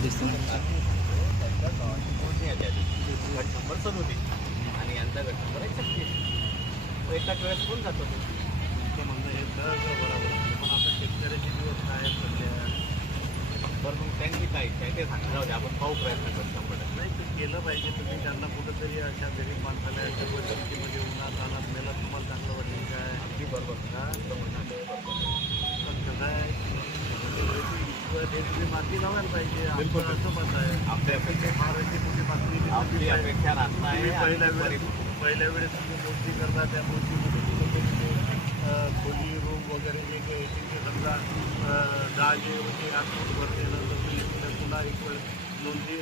त्यांच्या गावाची मोजणी आहे त्या दिवशी. गट नंबर 37 आणि यांचा गट नंबर आहे 36. तो एकाच वेळेस कोण जातो ते म्हणणं हे सगळं बरोबर, पण आता शेतकऱ्याचे दिवस काय सध्या. बरं मग त्यांची काय काय ते सांगा, जाऊ दे आपण पाहू प्रयत्न करू. 100% नाही ते केलं पाहिजे. तुम्ही त्यांना कुठंतरी अशा गरीब माणसाला अशा परिस्थितीमध्ये उन्हात आणत नेला, तुम्हाला चांगलं वाटेल काय? अगदी बरोबर ना, तो म्हणणं बरोबर. पण कसं आहे, ईश्वर हे तुम्ही माती लावायला पाहिजे. बिलकुल. आमचं असं मत आहे. आपल्या अपेक्षा फार अशी मोठी माती आपली अपेक्षा राहत आहे. पहिल्या वेळेस तुम्ही मोजणी करता, त्या मोजणीमध्ये कुठेतरी खोली रूम वगैरे जे काही आहे ते समजा 10 जे होते 8 फूट भरते, नंतर तुम्ही पुन्हा एक वेळ नोंदणी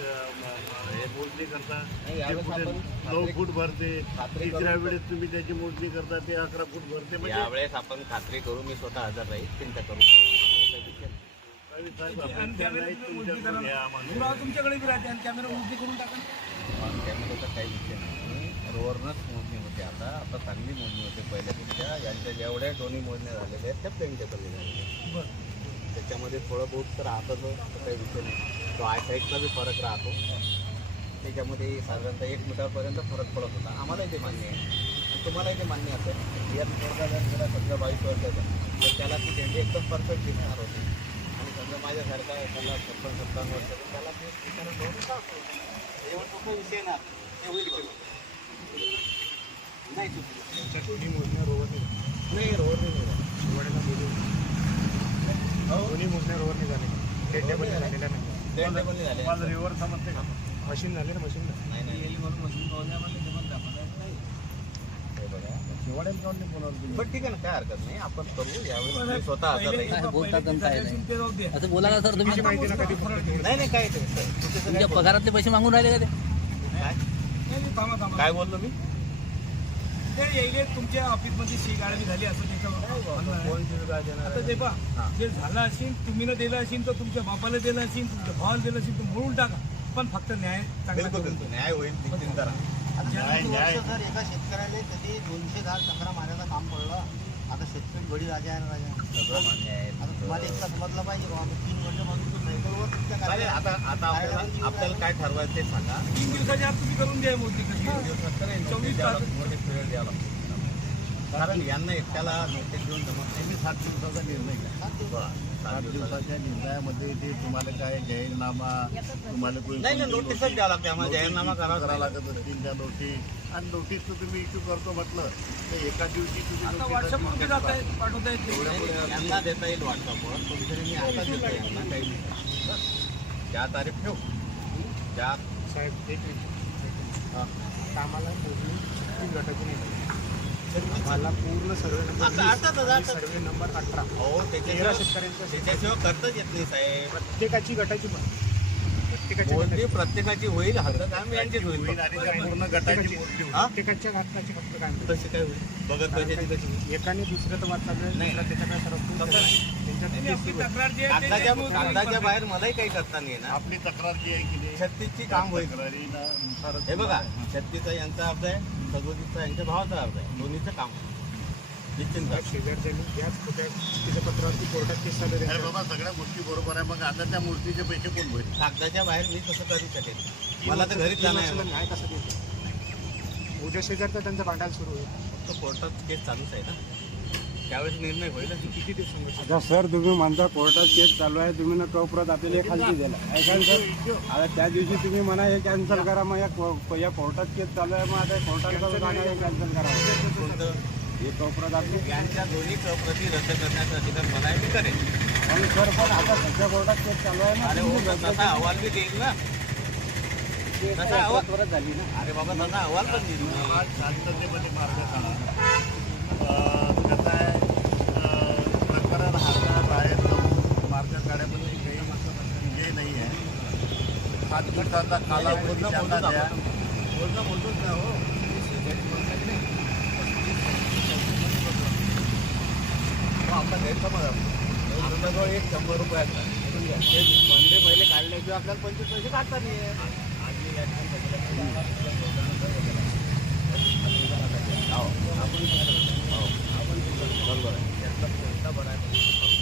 हे मोजणी करता ते पुढे 9 फूट भरते. तिसऱ्या वेळेस तुम्ही त्याची मोजणी करता ते 11 फूट भरते. म्हणजे यावेळेस आपण खात्री करू, मी स्वतः हजर राहील, चिंता करू. तुमच्याकडे बी राहते आणि कॅमेरा मोजणी करून टाका. कॅमेऱ्याचा काही विषय नाही. रोवरनच मोजणी होते. आता चांगली मोजणी होते पहिल्यापेक्षा. यांच्या जेवढ्या दोन्ही मोजण्या झालेल्या आहेत त्या प्लेनटेबल झालेल्या आहेत. त्याच्यामध्ये थोडं बहुत तर राहतच, काही विषय नाही. तो आयसाईडचा बी फरक राहतो. त्याच्यामध्ये साधारणतः 1 मीटरपर्यंत फरक पडत होता. आम्हालाही ते मान्य आहे आणि तुम्हालाही ते मान्य असेल. यात मुलगा जर गेला समजा 22 वर्षाचा, तर त्याला ती झेंडी एकदम परफेक्ट दिसणार होती. आणि समजा माझ्यासारखा त्याला 56-57 वर्षाचा, त्याला ते ठिकाणी दोन तास एवढं तो विषय ना, ते होईल बरोबर. नाही चुकलं दोन्ही मोजण्या रोवरने नाही, रोड नाही दोन्ही मोजण्या रोवरने झाले. टेबल झालेल्या नाही. टेबल झाले. तुम्हाला रिव्हर समजते का? मशीन झाले ना, मशीन नाही नाही म्हणून मशीन पावण्यामध्ये ते पण दाखवत नाही. हे बघा शेवड्याला काढून नाही बोलावलं तुम्ही. पण ठीक आहे ना, काय हरकत नाही, आपण करू. यावेळेस मी स्वतः हजर राहील. बोलतात आणि काय नाही असं बोला का सर तुम्ही? माहिती ना कधी नाही नाही काय ते सर, तुमचं तुमच्या काय पगारातले पैसे मागून राहिले का ते? काय बोललो मी? ते येईल तुमच्या ऑफिसमध्ये गाडी झाली असं त्याच्यावर कोण शिवाय देणार आता ते पहा, जे झालं असेल तुम्ही न दिलं असेल तर तुमच्या बापाला दिलं असेल, तुमच्या भावाला दिलं असेल तर मोडून टाका. पण फक्त न्याय चांगला बिलकुल करून बिलकुल न्याय होईल, चिंता राहा. जर एका शेतकऱ्याला कधी 200 झाड चक्रा मारायचं काम पडलं, आता शेतकरी बळी राजा आहे ना राजा. सगळं मान्य आहे. आता तुम्हाला एकदा समजलं पाहिजे बाबा 3 वर्षापासून तो सायकलवर तुमच्या चालेल. आता आपल्याला काय ठरवायचं ते सांगा. 3 दिवसाच्या आत तुम्ही करून द्या मोदी कशी. 24 तास नोटीस पिरियड द्यावा लागतो. कारण यांना एकट्याला नोटीस देऊन जमत नाही. 7 दिवसाचा निर्णय घ्या. 7 दिवसाच्या निर्णयामध्ये ते तुम्हाला काय जाहीरनामा, तुम्हाला कोणी नाही नाही, नोटीसच द्यावं लागते आम्हाला. जाहीरनामा करावं लागत असतील त्या नोटीस. आणि नोटीस तर तुम्ही इश्यू करतो म्हटलं तर एका दिवशी तुम्ही आता notice व्हॉट्सअपवर जात आहेत, पाठवता येते. यांना देता येईल व्हॉट्सअपवर. तुमच्याकडे मी आता देतो यांना, काही नाही. ज्या तारीख ठेवू ज्या साहेब एक मिनिट. हां. आम्हाला मोजणी 3 गटाची नाही. मला पूर्ण सर्वे सर्वे नंबर 18 हो 13 शेतकऱ्यांचं त्याच्याशिवाय करताच येत नाही साहेब. प्रत्येकाची गटाची मोजणी प्रत्येकाची होईल, हद्द काम यांचीच होईल. पूर्ण गटाची हा? प्रत्येकाच्या गटाची फक्त काय कशी काय होईल? बघत पैशाची कशी होईल? एकाने दुसरं तर वाचलं नाही. त्याच्याकडे सरकून तसं नाही. आणि आपली तक्रार जी आहे ते कागदाच्या बाहेर मलाही काही करता नाही ना. आपली तक्रार जी आहे की नाही 36ची काम होईल. तक्रारीनुसार हे बघा, 36चा यांचा अर्ज आहे, 37चा यांच्या भावाचा अर्ज आहे. दोन्हीचं काम निश्चिंत. शेजारच्यांनी याच खोट्या तिच्या पत्रावरती कोर्टात केस चालू आहे. बाबा सगळ्या गोष्टी बरोबर आहे. मग आता त्या मूर्तीचे पैसे कोण भरेल? कागदाच्या बाहेर मी कसं करू शकेल? मला तर घरीच जाणं आहे. नाही कसं देतो? उद्या शेजारचा त्यांचा भांडायला सुरू होईल. फक्त कोर्टात केस चालूच आहे ना, त्यावेळेस निर्णय होईल. किती दिवस आता सर तुम्ही म्हणता कोर्टात केस चालू आहे, तुम्ही ना टोपरात आपल्याला एक खालती दिला ऐकाल सर. आता त्या दिवशी तुम्ही म्हणा हे कॅन्सल करा, मग या कोर्टात केस चालू आहे, मग आता कोर्टात जाणं हे कॅन्सल करा. हे टोपरात आपली यांच्या दोन्ही प्रती रद्द करण्याचा अधिकार मला आहे, मी करेन. आणि सर पण आता सध्या कोर्टात केस चालू आहे अरे हो, ना, तसा अहवाल बी देईल ना. तसा अहवाल परत झाली ना. अरे बाबा, तसा अहवाल पण देईल ना. आज शांततेमध्ये मार्ग काढा. कसं आहे, प्रकरण हातात बाहेर जाऊन मार्ग काढण्यामध्ये काही हे नाही आहे. 7 दिवसाचा कालावधी त्यांना द्या. बोलतोच ना हो. आपला गैरसमज असतो. आपल्याजवळ एक 100 रुपये असतात. ते बंदे पहिले काढल्याशिवाय आपल्याला 25 पैसे काढता नाही येत. बरोबर आहे.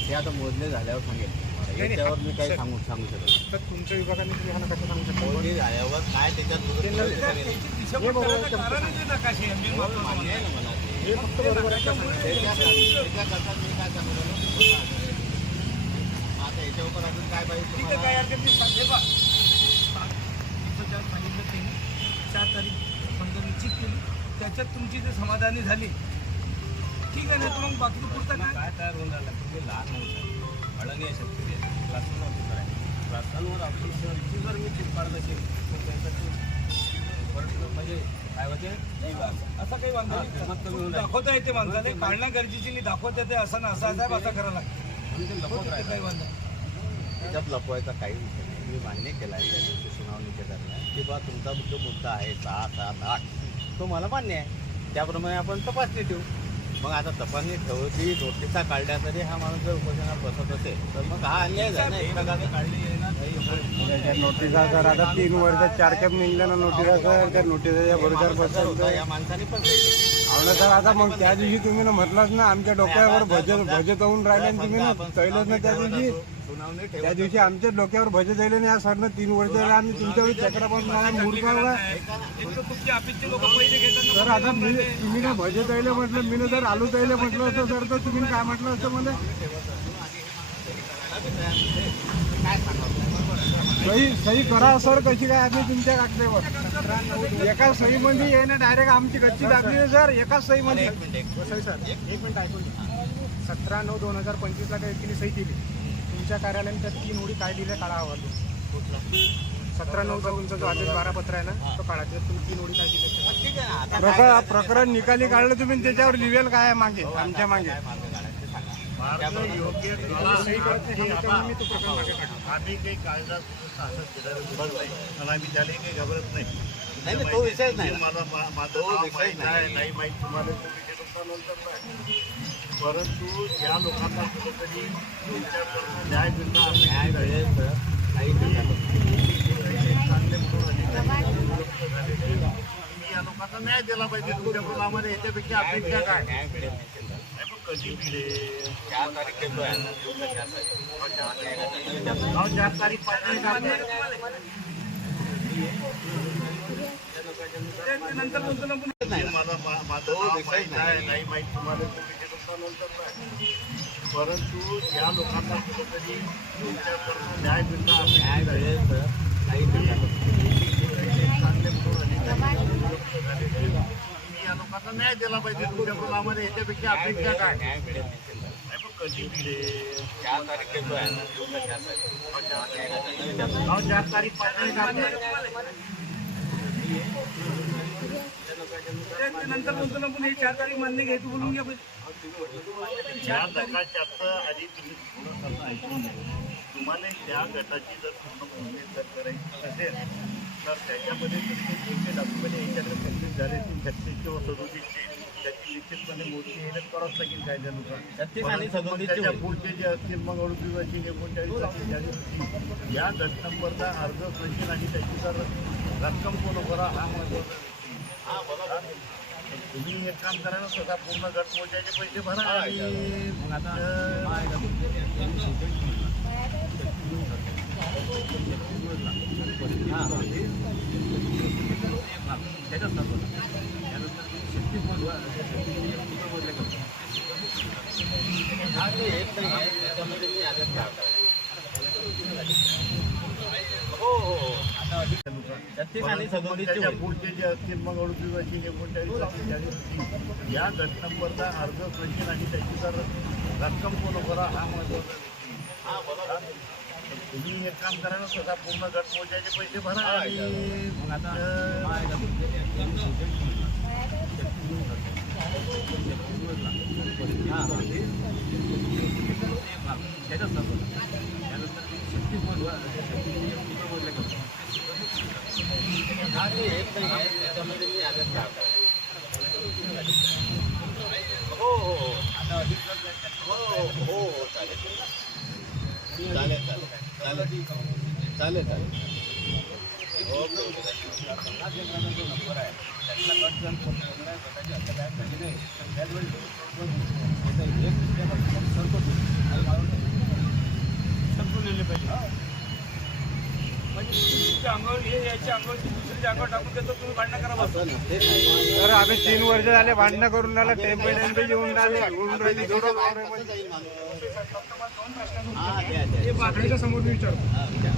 ते आता मोजणे झाल्यावर सांगेल. याच्यावर मी काही सांगू शकत नाही. तर तुमच्या विभागाने तुम्ही हा नकाशा सांगू शकता मोदी झाल्यावर काय त्याच्यात बदल होईल ते करेल. त्याची दिशाभूल करायचं कारणच हे नकाशे आहे. मेन महत्त्वाचं मान्य आहे ना मला ते. हे फक्त बरोबर आहे का? त्याच्याकरता मी काय सांगू राहिलो ते स्वतः आहे. आता याच्यावर अजून काय पाहिजे ठीक आहे, तुम्हाला? काय हरकत नाही. हे बा, 7 सांगितलं त्यांनी, 4 तारीख समजा निश्चित केली, त्याच्यात तुमची जे समाधानी झाली ठीक आहे ना, तर मग बाकी पुढचं काय तयार होऊन राहिला तुम्ही लहान माणसं अडणी आहे शेतकरी आहे शासन ऑफिसर आहे शासनावर आपली शहरची जर मी चिरपाड नसेल तर त्यासाठी म्हणजे काय होते असं काही वांधा नाही. दाखवता येते माणसाला, काढणं गरजेची नाही, दाखवता येते असं ना असं साहेब असं करायला लागतं. काही वांधा नाही. त्याच्यात लपवायचा काही विषय नाही. मी मान्य केला आहे त्या दिवशी सुनावणीच्या दरम्यान की बा तुमचा जो मुद्दा आहे 6, 7, 8 तो मला मान्य आहे. त्याप्रमाणे आपण तपासणी ठेवू. मग आता तपासणी ठेवली नोटिसा काढल्या तरी हा माणूस जर उपोषणात बसत असेल तर मग हा अन्याय झाला ना. एक प्रकारे काढली आहे ना काही नोटिसा सर आता 3 वर्षात 4 कॅप निघल्या ना नोटिसा सर, त्या नोटिसाच्या भरोशावर बसत होता या माणसाने पण सही केली. सर आता मग त्या दिवशी तुम्ही ना म्हटलंच ना आमच्या डोक्यावर भजत होऊन राहिले आणि तुम्ही ना तैलच ना त्या दिवशी सुनावणी त्या ठेवत दिवशी आमच्या डोक्यावर भजत येले नाही. या सरनं 3 वर्ष झाले आम्ही तुमच्यावर चक्रापासून मूर्खावर एक तर तुमचे ऑफिसचे लोक पैसे घेतात सर आता तुम्ही ना भजत यायला म्हटलं, मी ना जर आलू यायला म्हटलं असतं सर तर तुम्ही काय म्हटलं असतं मला काय सांगावं सही करा सर. कशी काय आम्ही तुमच्या कागदेवर एका सही मध्ये ये ना डायरेक्ट आमची गच्ची दाखली आहे सर. एकाच सही मध्ये सर. एक मिनिट ऐकून 17/9/2025 ला काही व्यक्तीने सही दिली तुमच्या कार्यालयाने त्या 3 ओळी काय दिल्या काढा हवा 17/9 तुमचा जो आदेश 12 पत्र आहे ना तो काढा. तुम्ही 3 ओळी काय दिली ठीक आहे ना. आता प्रकरण निकाली काढलं तुम्ही त्याच्यावर लिवेल काय मागे आमच्या मागे योग्य आम्ही काही काळजात असं केलेलं नाही आणि आम्ही त्याला काही घाबरत नाही. नाही, तो विषयच नाही ना. मला माझं तो नाव विषय माहीत नाही. आहे नाही माहीत तुम्हाला तो विषय तुमचा नंतर नाही. परंतु ज्या लोकांना कुठेतरी तुमच्याकडून न्याय मिळणार न्याय मिळेल तर काही चांगले म्हणून अधिकारी उपलब्ध झालेले तुम्ही या लोकांना न्याय दिला पाहिजे. तुमच्याकडून आम्हाला याच्यापेक्षा अपेक्षा काय न्याय मिळेल निश्चित. नाही पण कधी मिळेल 4 तारखेचं आहे ना. 4 तारीख. 4 तारीख नंतर बोलतो ना पुन्हा. मला माझं नाव माहीत आहे नाही माहीत तुम्हाला तो विषय तुमचा नंतर नाही. परंतु ज्या लोकांना कुठेतरी तुमच्याकडून न्याय मिळणार न्याय मिळेल तर काही चांगले म्हणून अधिकारी उपलब्ध झालेले तुम्ही या लोकांना न्याय दिला पाहिजे. तुमच्याकडून आम्हाला याच्यापेक्षा अपेक्षा काय न्याय मिळेल निश्चित. नाही पण कधी मिळेल 4 तारखेचं आहे ना. 4 तारीख नंतर बोलतो ना पुन्हा. 4 तारीख मान्य घ्यायचं बोलून घ्या पहिले. या गटाच्या आधी तुम्ही थोडं ऐकून घ्या. तुम्हाला त्या गटाची जर पूर्ण मोहीम जर करायची असेल तर त्याच्यामध्ये तुमचे डॉक्युमेंट याच्याकडे कंप्लीट झाले 36 किंवा 37चे त्याची निश्चितपणे मोठी मेहनत करावंच लागेल कायद्यानुसार. 36 आणि 37 त्याच्या पुढचे जे असतील मग 38, 39, 40 या गट नंबरचा अर्ज प्रश्न आणि त्याची जर रक्कम कोण भरा हा महत्वाचा. हा बरोबर. तुम्ही एक काम करा ना स्वतः पूर्ण गट पोहोचायचे पैसे भरा आणि मग आता त्याच्यामध्ये मी आदेश काढला. हो हो हो. आता 36 आणि 37 त्याच्या पुढचे जे असतील मग 38, 39, 40 या गट नंबरचा अर्ज प्रश्न आणि त्याची जर रक्कम कोण भरा हा महत्वाचा. हा बरोबर. तुम्ही एक काम करा ना स्वतः पूर्ण गट पोहोचायचे पैसे भरा आणि मग आता त्याच्यामध्ये मी आदेश काढला. हो हो हो. आता हो हो हो चालेल चालेल चालेल चालेल चालेल चालेल. Okay okay. 50 एकराचा जो नंबर आहे त्यातला गट जर कोण गटाची हत्या काय झाली नाही तर त्याचवेळी एक सरतो आणि संपवलेले पाहिजे. म्हणजे तुमच्या अंगावर हे याच्या अंगावरची दुसऱ्याच्या अंगावर टाकून देतो तुम्ही भांडणं करा बस. असं नसते साहेब. तर आम्ही 3 वर्ष झाले भांडणं करून राहिला टेम्पे येऊन राहिले घेऊन राहिली जोडो कसं जाईल माणूस? हा, द्या, द्या. हे बाजूच्या समोर मी विचारतो. हा, द्या.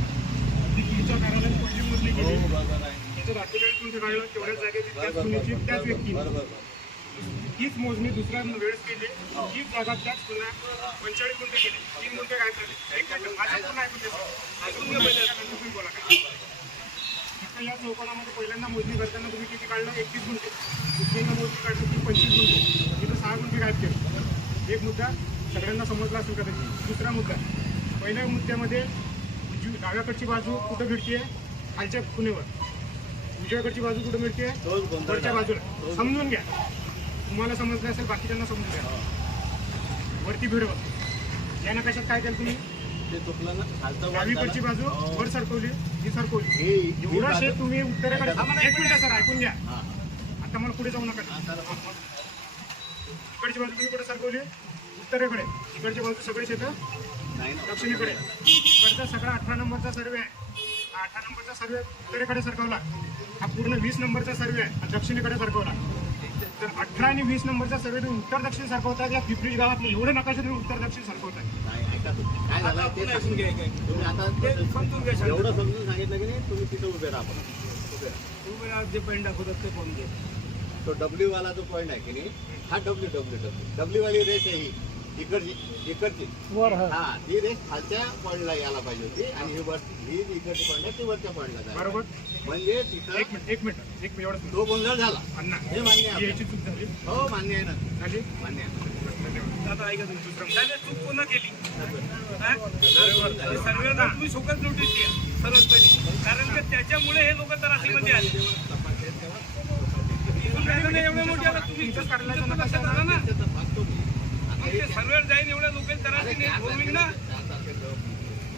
तुमच्या कार्यालयात पहिली मोजणी हो, केली बरोबर आहे. त्याच्यात अठ्ठेचाळीस तुमच्या कार्यालयात तेवढ्याच जागेची त्याच बरोबर, खुणेची त्याच बरोबर, व्यक्ती बरोबर. हीच मोजणी दुसऱ्या वेळेस केली हीच जागा त्याच पुन्हा 45 गुंठे केली 3 गुंठे काय झाले एक मिनिट माझं पूर्ण ऐकून घ्या. ऐकून घ्या पहिले, त्यानंतर तुम्ही बोला काय. फक्त या चौकोनामध्ये पहिल्यांदा मोजणी करताना तुम्ही किती काढलं 31 गुंठे दुसऱ्यांदा मोजणी काढली ती 25 गुंठे तिथं 6 गुंठे गायब केलं. एक मुद्दा सगळ्यांना समजला असेल कदाचित. दुसरा मुद्दा पहिल्या मुद्द्यामध्ये डाव्याकडची बाजू कुठं भिडतीये खालच्या खुणेवर, उजव्याकडची बाजू कुठं मिळते तोच गोंधळ वरच्या झाला. बाजूला. समजून घ्या, तुम्हाला समजलं असेल बाकीच्यांना समजून घ्या. वरती भिडव या नकाशात काय केलं तुम्ही ते चुकलं ना खालचं वर डावीकडची झालं. बाजू हो. वर सरकवली ही सरकवली ही एवढं बाजू- शेत तुम्ही उत्तरेकडे एक मिनिट सर ऐकून घ्या. हा, आता मला पुढे जाऊ नका. हा, सर. इकडची बाजू तुम्ही कुठे सरकवली उत्तरेकडे, इकडची बाजू सगळे शेत नाही ना. दक्षिणेकडे. इकडचा सगळा 18 नंबरचा सर्वे आहे. हा 18 नंबरचा सर्वे उत्तरेकडे सरकवला. हा पूर्ण 20 नंबरचा सर्वे आहे हा दक्षिणेकडे सरकवला. तर 18 आणि 20 नंबरचा सर्वे तुम्ही उत्तर दक्षिण सरकवतात. या पिपरी गावातले एवढे नकाशे तुम्ही उत्तर दक्षिण सरकवतात. नाही, ऐका तुम्ही. काय झालं ते ऐकून घ्या, ऐका. तुम्ही आता समजून घ्या शांत. एवढं समजून सांगितलं की नाही तुम्ही तिथं उभे राहा आपण. उभे राहा. तुम्ही आज जे पॉईंट दाखवतात ते पाहून घ्या. तो डब्ल्यू वाला जो पॉईंट आहे की नाही हा डब्ल्यू वाली रेस आहे ही इकडची हा ही रेस खालच्या पॉईंटला यायला पाहिजे होती आणि ही इकडची पॉईंट आहे ती वरच्या पॉईंटला जायला बरोबर. म्हणजे तिथं एक मिनिट एवढं तो गोंधळ झाला. अण्णा हे मान्य आहे याची चूक झाली हो मान्य आहे ना झाली. मान्य आहे. आता ऐका तुम्ही दुसरं नाही, नाही, चूक पुन्हा केली. सर्वेला तुम्ही सोबत नोटीस द्या सर्वात पहिली, कारण की त्याच्यामुळे हे लोक तरासीमध्ये आले. इथून राहिलं नाही एवढ्या मोठ्याला तुम्ही तुमच्याच कार्यालयाचा तुमचं नकाशा लक्षात आलं ना. त्याचा भाग तो मी. आता मग हे ते सर्वेवर जाईन एवढ्या लोकांनी तरासी नाही होईल ना.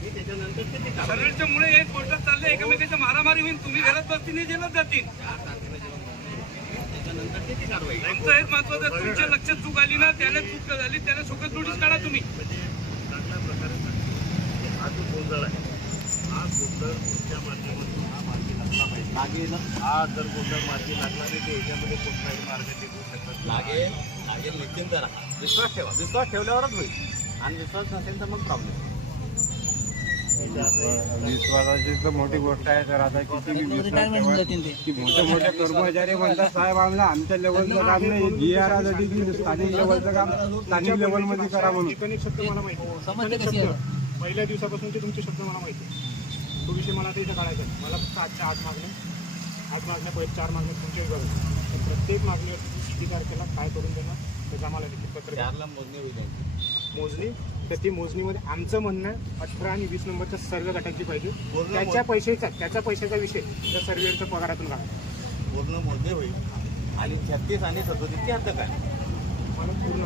मी त्याच्यानंतर किती काढलं? सर्वेच्या मुळे हे कोर्टात चालले एकमेकांच्या मारामारी होईल. तुम्ही घरात बसती नाही जेलत जातील. 4 तारखेला जेव्हा त्याच्यानंतर किती कारवाई तुमचं हेच महत्वाचं. तुमच्या लक्षात चूक आली ना, त्याने चूक झाली, त्याने सोबत नोटीस काढा तुम्ही. चांगल्या प्रकारे सांगितलं. हा जो गोंधळ आहे हा गोंधळ पुढच्या माध्यमातून हा मार्गी लागला पाहिजे. लागेल हा जर गोंधळ मार्गी लागला नाही तर याच्यामध्ये कोणताही मार्ग निघू शकत नाही. लागेल निश्चिंत राहा. विश्वास ठेवा. विश्वास ठेवल्यावरच होईल आणि विश्वास नसेल तर मग प्रॉब्लेम. विश्वासाची तर मोठी गोष्ट आहे. तर आता किती बी विश्वास रिटायरमेंट होऊन ठेवा. जातील ते. की मोठे मोठे कर्मचारी म्हणतात साहेब आम्हाला आमच्या लेवलचं काम नाही GR आलं की स्थानिक लेवलचं काम स्थानिक लेवलमध्ये करा म्हणून. ठिकाणी शब्द मला माहिती आहे. समजते ठिकाणी कशी आहे? शब्द पहिल्या दिवसापासूनचे तुमचे शब्द मला माहिती आहे. तो विषय मला आता इथं काढायचा आहे. मला फक्त आजच्या आज मागण्या पहिले 4 मागण्या तुमच्या विभागात. प्रत्येक मागणीवरती किती तारखेला काय करून देणार त्याचं आम्हाला लिखित पत्र द्या. 4ला मोजणी होईल यांची. मोजणी तर ती मोजणीमध्ये आमचं म्हणणं 18 आणि 20 नंबरच्या सर्व गटाची पाहिजे. पूर्ण त्याच्या पैशाचा विषय त्या सर्वेच्या पगारातून काढा. पूर्ण मोजणी होईल आणि 36 आणि 37ची अर्थ काय मला पूर्ण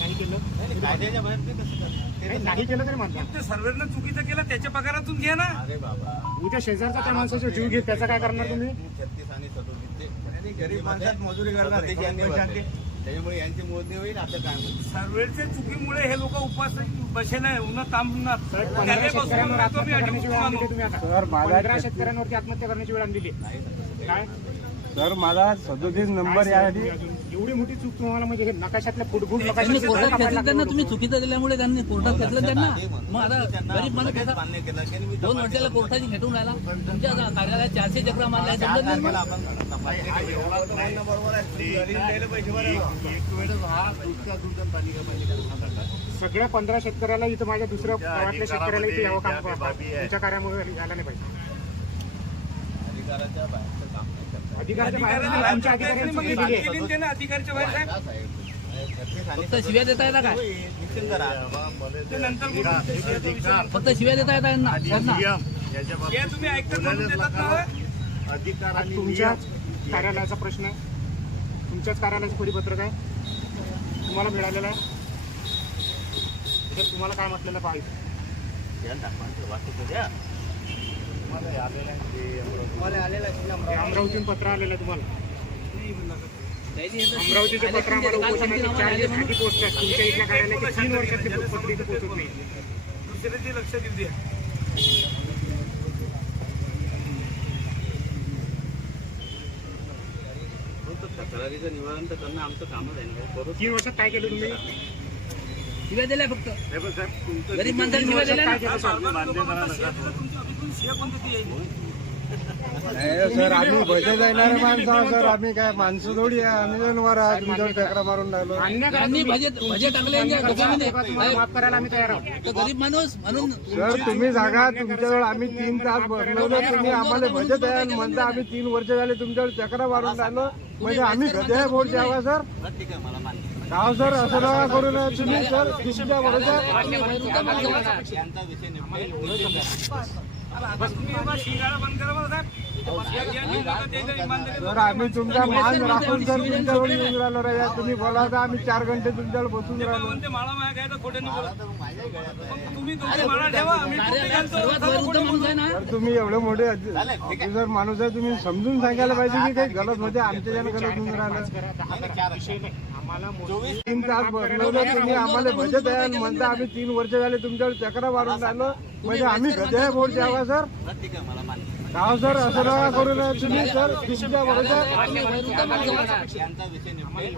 नाही केलं कायद्याच्या बाहेर ते कसं करतात? नाही केलं तरी मान्य. ते सर्वेनं चुकीचं केलं, त्याच्या पगारातून घ्या ना. अरे बाबा उद्या शेजारचा त्या माणसाचा जीव घेत त्याचा काय करणार तुम्ही? 36 आणि 37 गरीब माणसात मजुरी करणार आहे. त्याच्यामुळे यांची मोजणी होईल. आता काय होईल? सर्वेच्या चुकीमुळे हे लोक उपास बसेल आहे, उन्हात तांबणार. 15 शेतकऱ्यांवर आत्महत्या करण्याची वेळ आणली तुम्ही आता. सर माझा 15 शेतकऱ्यांवरती आत्महत्या करण्याची वेळ आणलेली आहे. नाही तसं काय सर माझा 37 नंबर यासाठी एवढी मोठी चूक तुम्हाला म्हणजे हे नकाशातल्या फुटफुट त्यांनी कोर्टात घेतलं त्यांना, तुम्ही चुकीचं दिल्यामुळे त्यांनी कोर्टात घेतलं त्यांना. मग आता गरीब माणूस कसा मान्य केलं की मी 2 वर्षाला कोर्टाची भेटून राहिला. तुमच्या कार्यालयात 400 चक्रा मारल्या चार समजत नाही तारखेला मग. आपण तपासणी करू. बरोबर आहे. गरीब द्यायला पैसे बरं. एक वेळेस हा दूधचा दूध आणि पालिका सगळ्या 15 शेतकऱ्याला इथं माझ्या दुसऱ्या गावातल्या शेतकऱ्याला इथे यावं काम बाबी आहे. तुमच्या कार्यामुळे झालं नाही पाहिजे. अधिकाराच्या बाहेरचं काम नाही करता. अधिकाराच्या बाहेर अधिकाऱ्याने आमच्या बाहेर अधिकाऱ्यांनी मग चुकी बाकी केली आहे. केली त्याने अधिकाऱ्याच्या बाहेर काय? वायदा साहेब. 36 आणि फक्त शिव्या देता येतात काय? निश्चिंत राहा. ते नंतर बोलू. फक्त शिव्या देता येतात यांना. हे तुम्ही ऐकतात म्हणून देतात ना. अधिकार आणि तुमच्याच कार्यालयाचा प्रश्न आहे. तुमच्याच कार्यालयाचं परिपत्रक आहे तुम्हाला मिळालेलं आहे. त्याच्यात तुम्हाला काय म्हटलेलं पाहिजे या दाखवांचं वाटतं द्या. तुम्हाला आलेला आहे. हे अमरावतीहून पत्र आलेलं आहे तुम्हाला. अमरावतीचे पत्र आम्हाला उपोषणाचे 4 दिवस आधी पोहोचतात. तुमच्या इथल्या कार्यालयाची 3 वर्षातली पत्र इथे पोहोचत नाही. दुसऱ्याची लक्ष देऊ द्या. तक्रारीचं निवारण तर करणं आमचं कामच आहे ना. करू 3 वर्षात काय केलं तुम्ही? शिव्या दिल्या फक्त हे पण साहेब तुमचं गरीब माणसाला शिव्या दिल्या ना. काय केलं सर? तुमच्या अभिप्राय शिव्या कोणती येईल? नाही सर, आम्ही भजे जाणारे माणसं आहोत सर. आम्ही काय माणसं थोडी आहे. आम्ही जनावर आहोत. तुमच्यावर चक्रा मारून राहिलो. मान्य करा त्यांनी तुम्ही. भजे टाकले यांच्या डोक्यामध्ये. तुम्हाला माफ करायला आम्ही तयार आहोत. तो गरीब माणूस म्हणून सर तुम्ही सांगा, तुमच्याजवळ आम्ही 3 तास बसलो, तुम्ही आम्हाला भजे द्या म्हणता. आम्ही 3 वर्ष झाले तुमच्यावर चक्रा मारून राहिलो. म्हणजे आम्ही गधे बोट द्यावा सर? ठीक आहे, मला मान्य. गाव सर असं नका करू ना तुम्ही सर. तुमच्या बरोबर यांचा विषय निपटेल. बस तुम्ही आता शिंगाडा बंद करा मला साहेब. या निवडणुका द्यायच्या इमानदारीने. सर आम्ही तुमचा मान राखून सर तुमच्यावर येऊन राहिलो रे. तुम्ही बोला तर आम्ही 4 घंटे तुमच्यावर बसून राहिलो. म्हणते माळा माया काय तर खोट्याने बोला. मग तुम्ही तुमची माळा ठेवा. आम्ही कुठे घालतो? सर्वात वरिष्ठ माणूस आहे ना. सर तुम्ही एवढे मोठे ऑफिसर माणूस आहे. तुम्ही समजून सांगायला पाहिजे की काही गलत होते आमच्या ज्यानं गलत होऊन राहिलं. विषय नाही. आम्हाला 3 तास बसलो, तुम्ही आम्हाला भजे द्या म्हणता. आम्ही 3 वर्ष झाले तुमच्यावर चक्रा मारून राहिलो. म्हणजे आम्ही गधे बोट द्यावा सर? ठीक आहे, मला मान्य. गाव सर असं नका करू ना तुम्ही सर. तुमच्या बरोबर यांचा विषय निपटेल.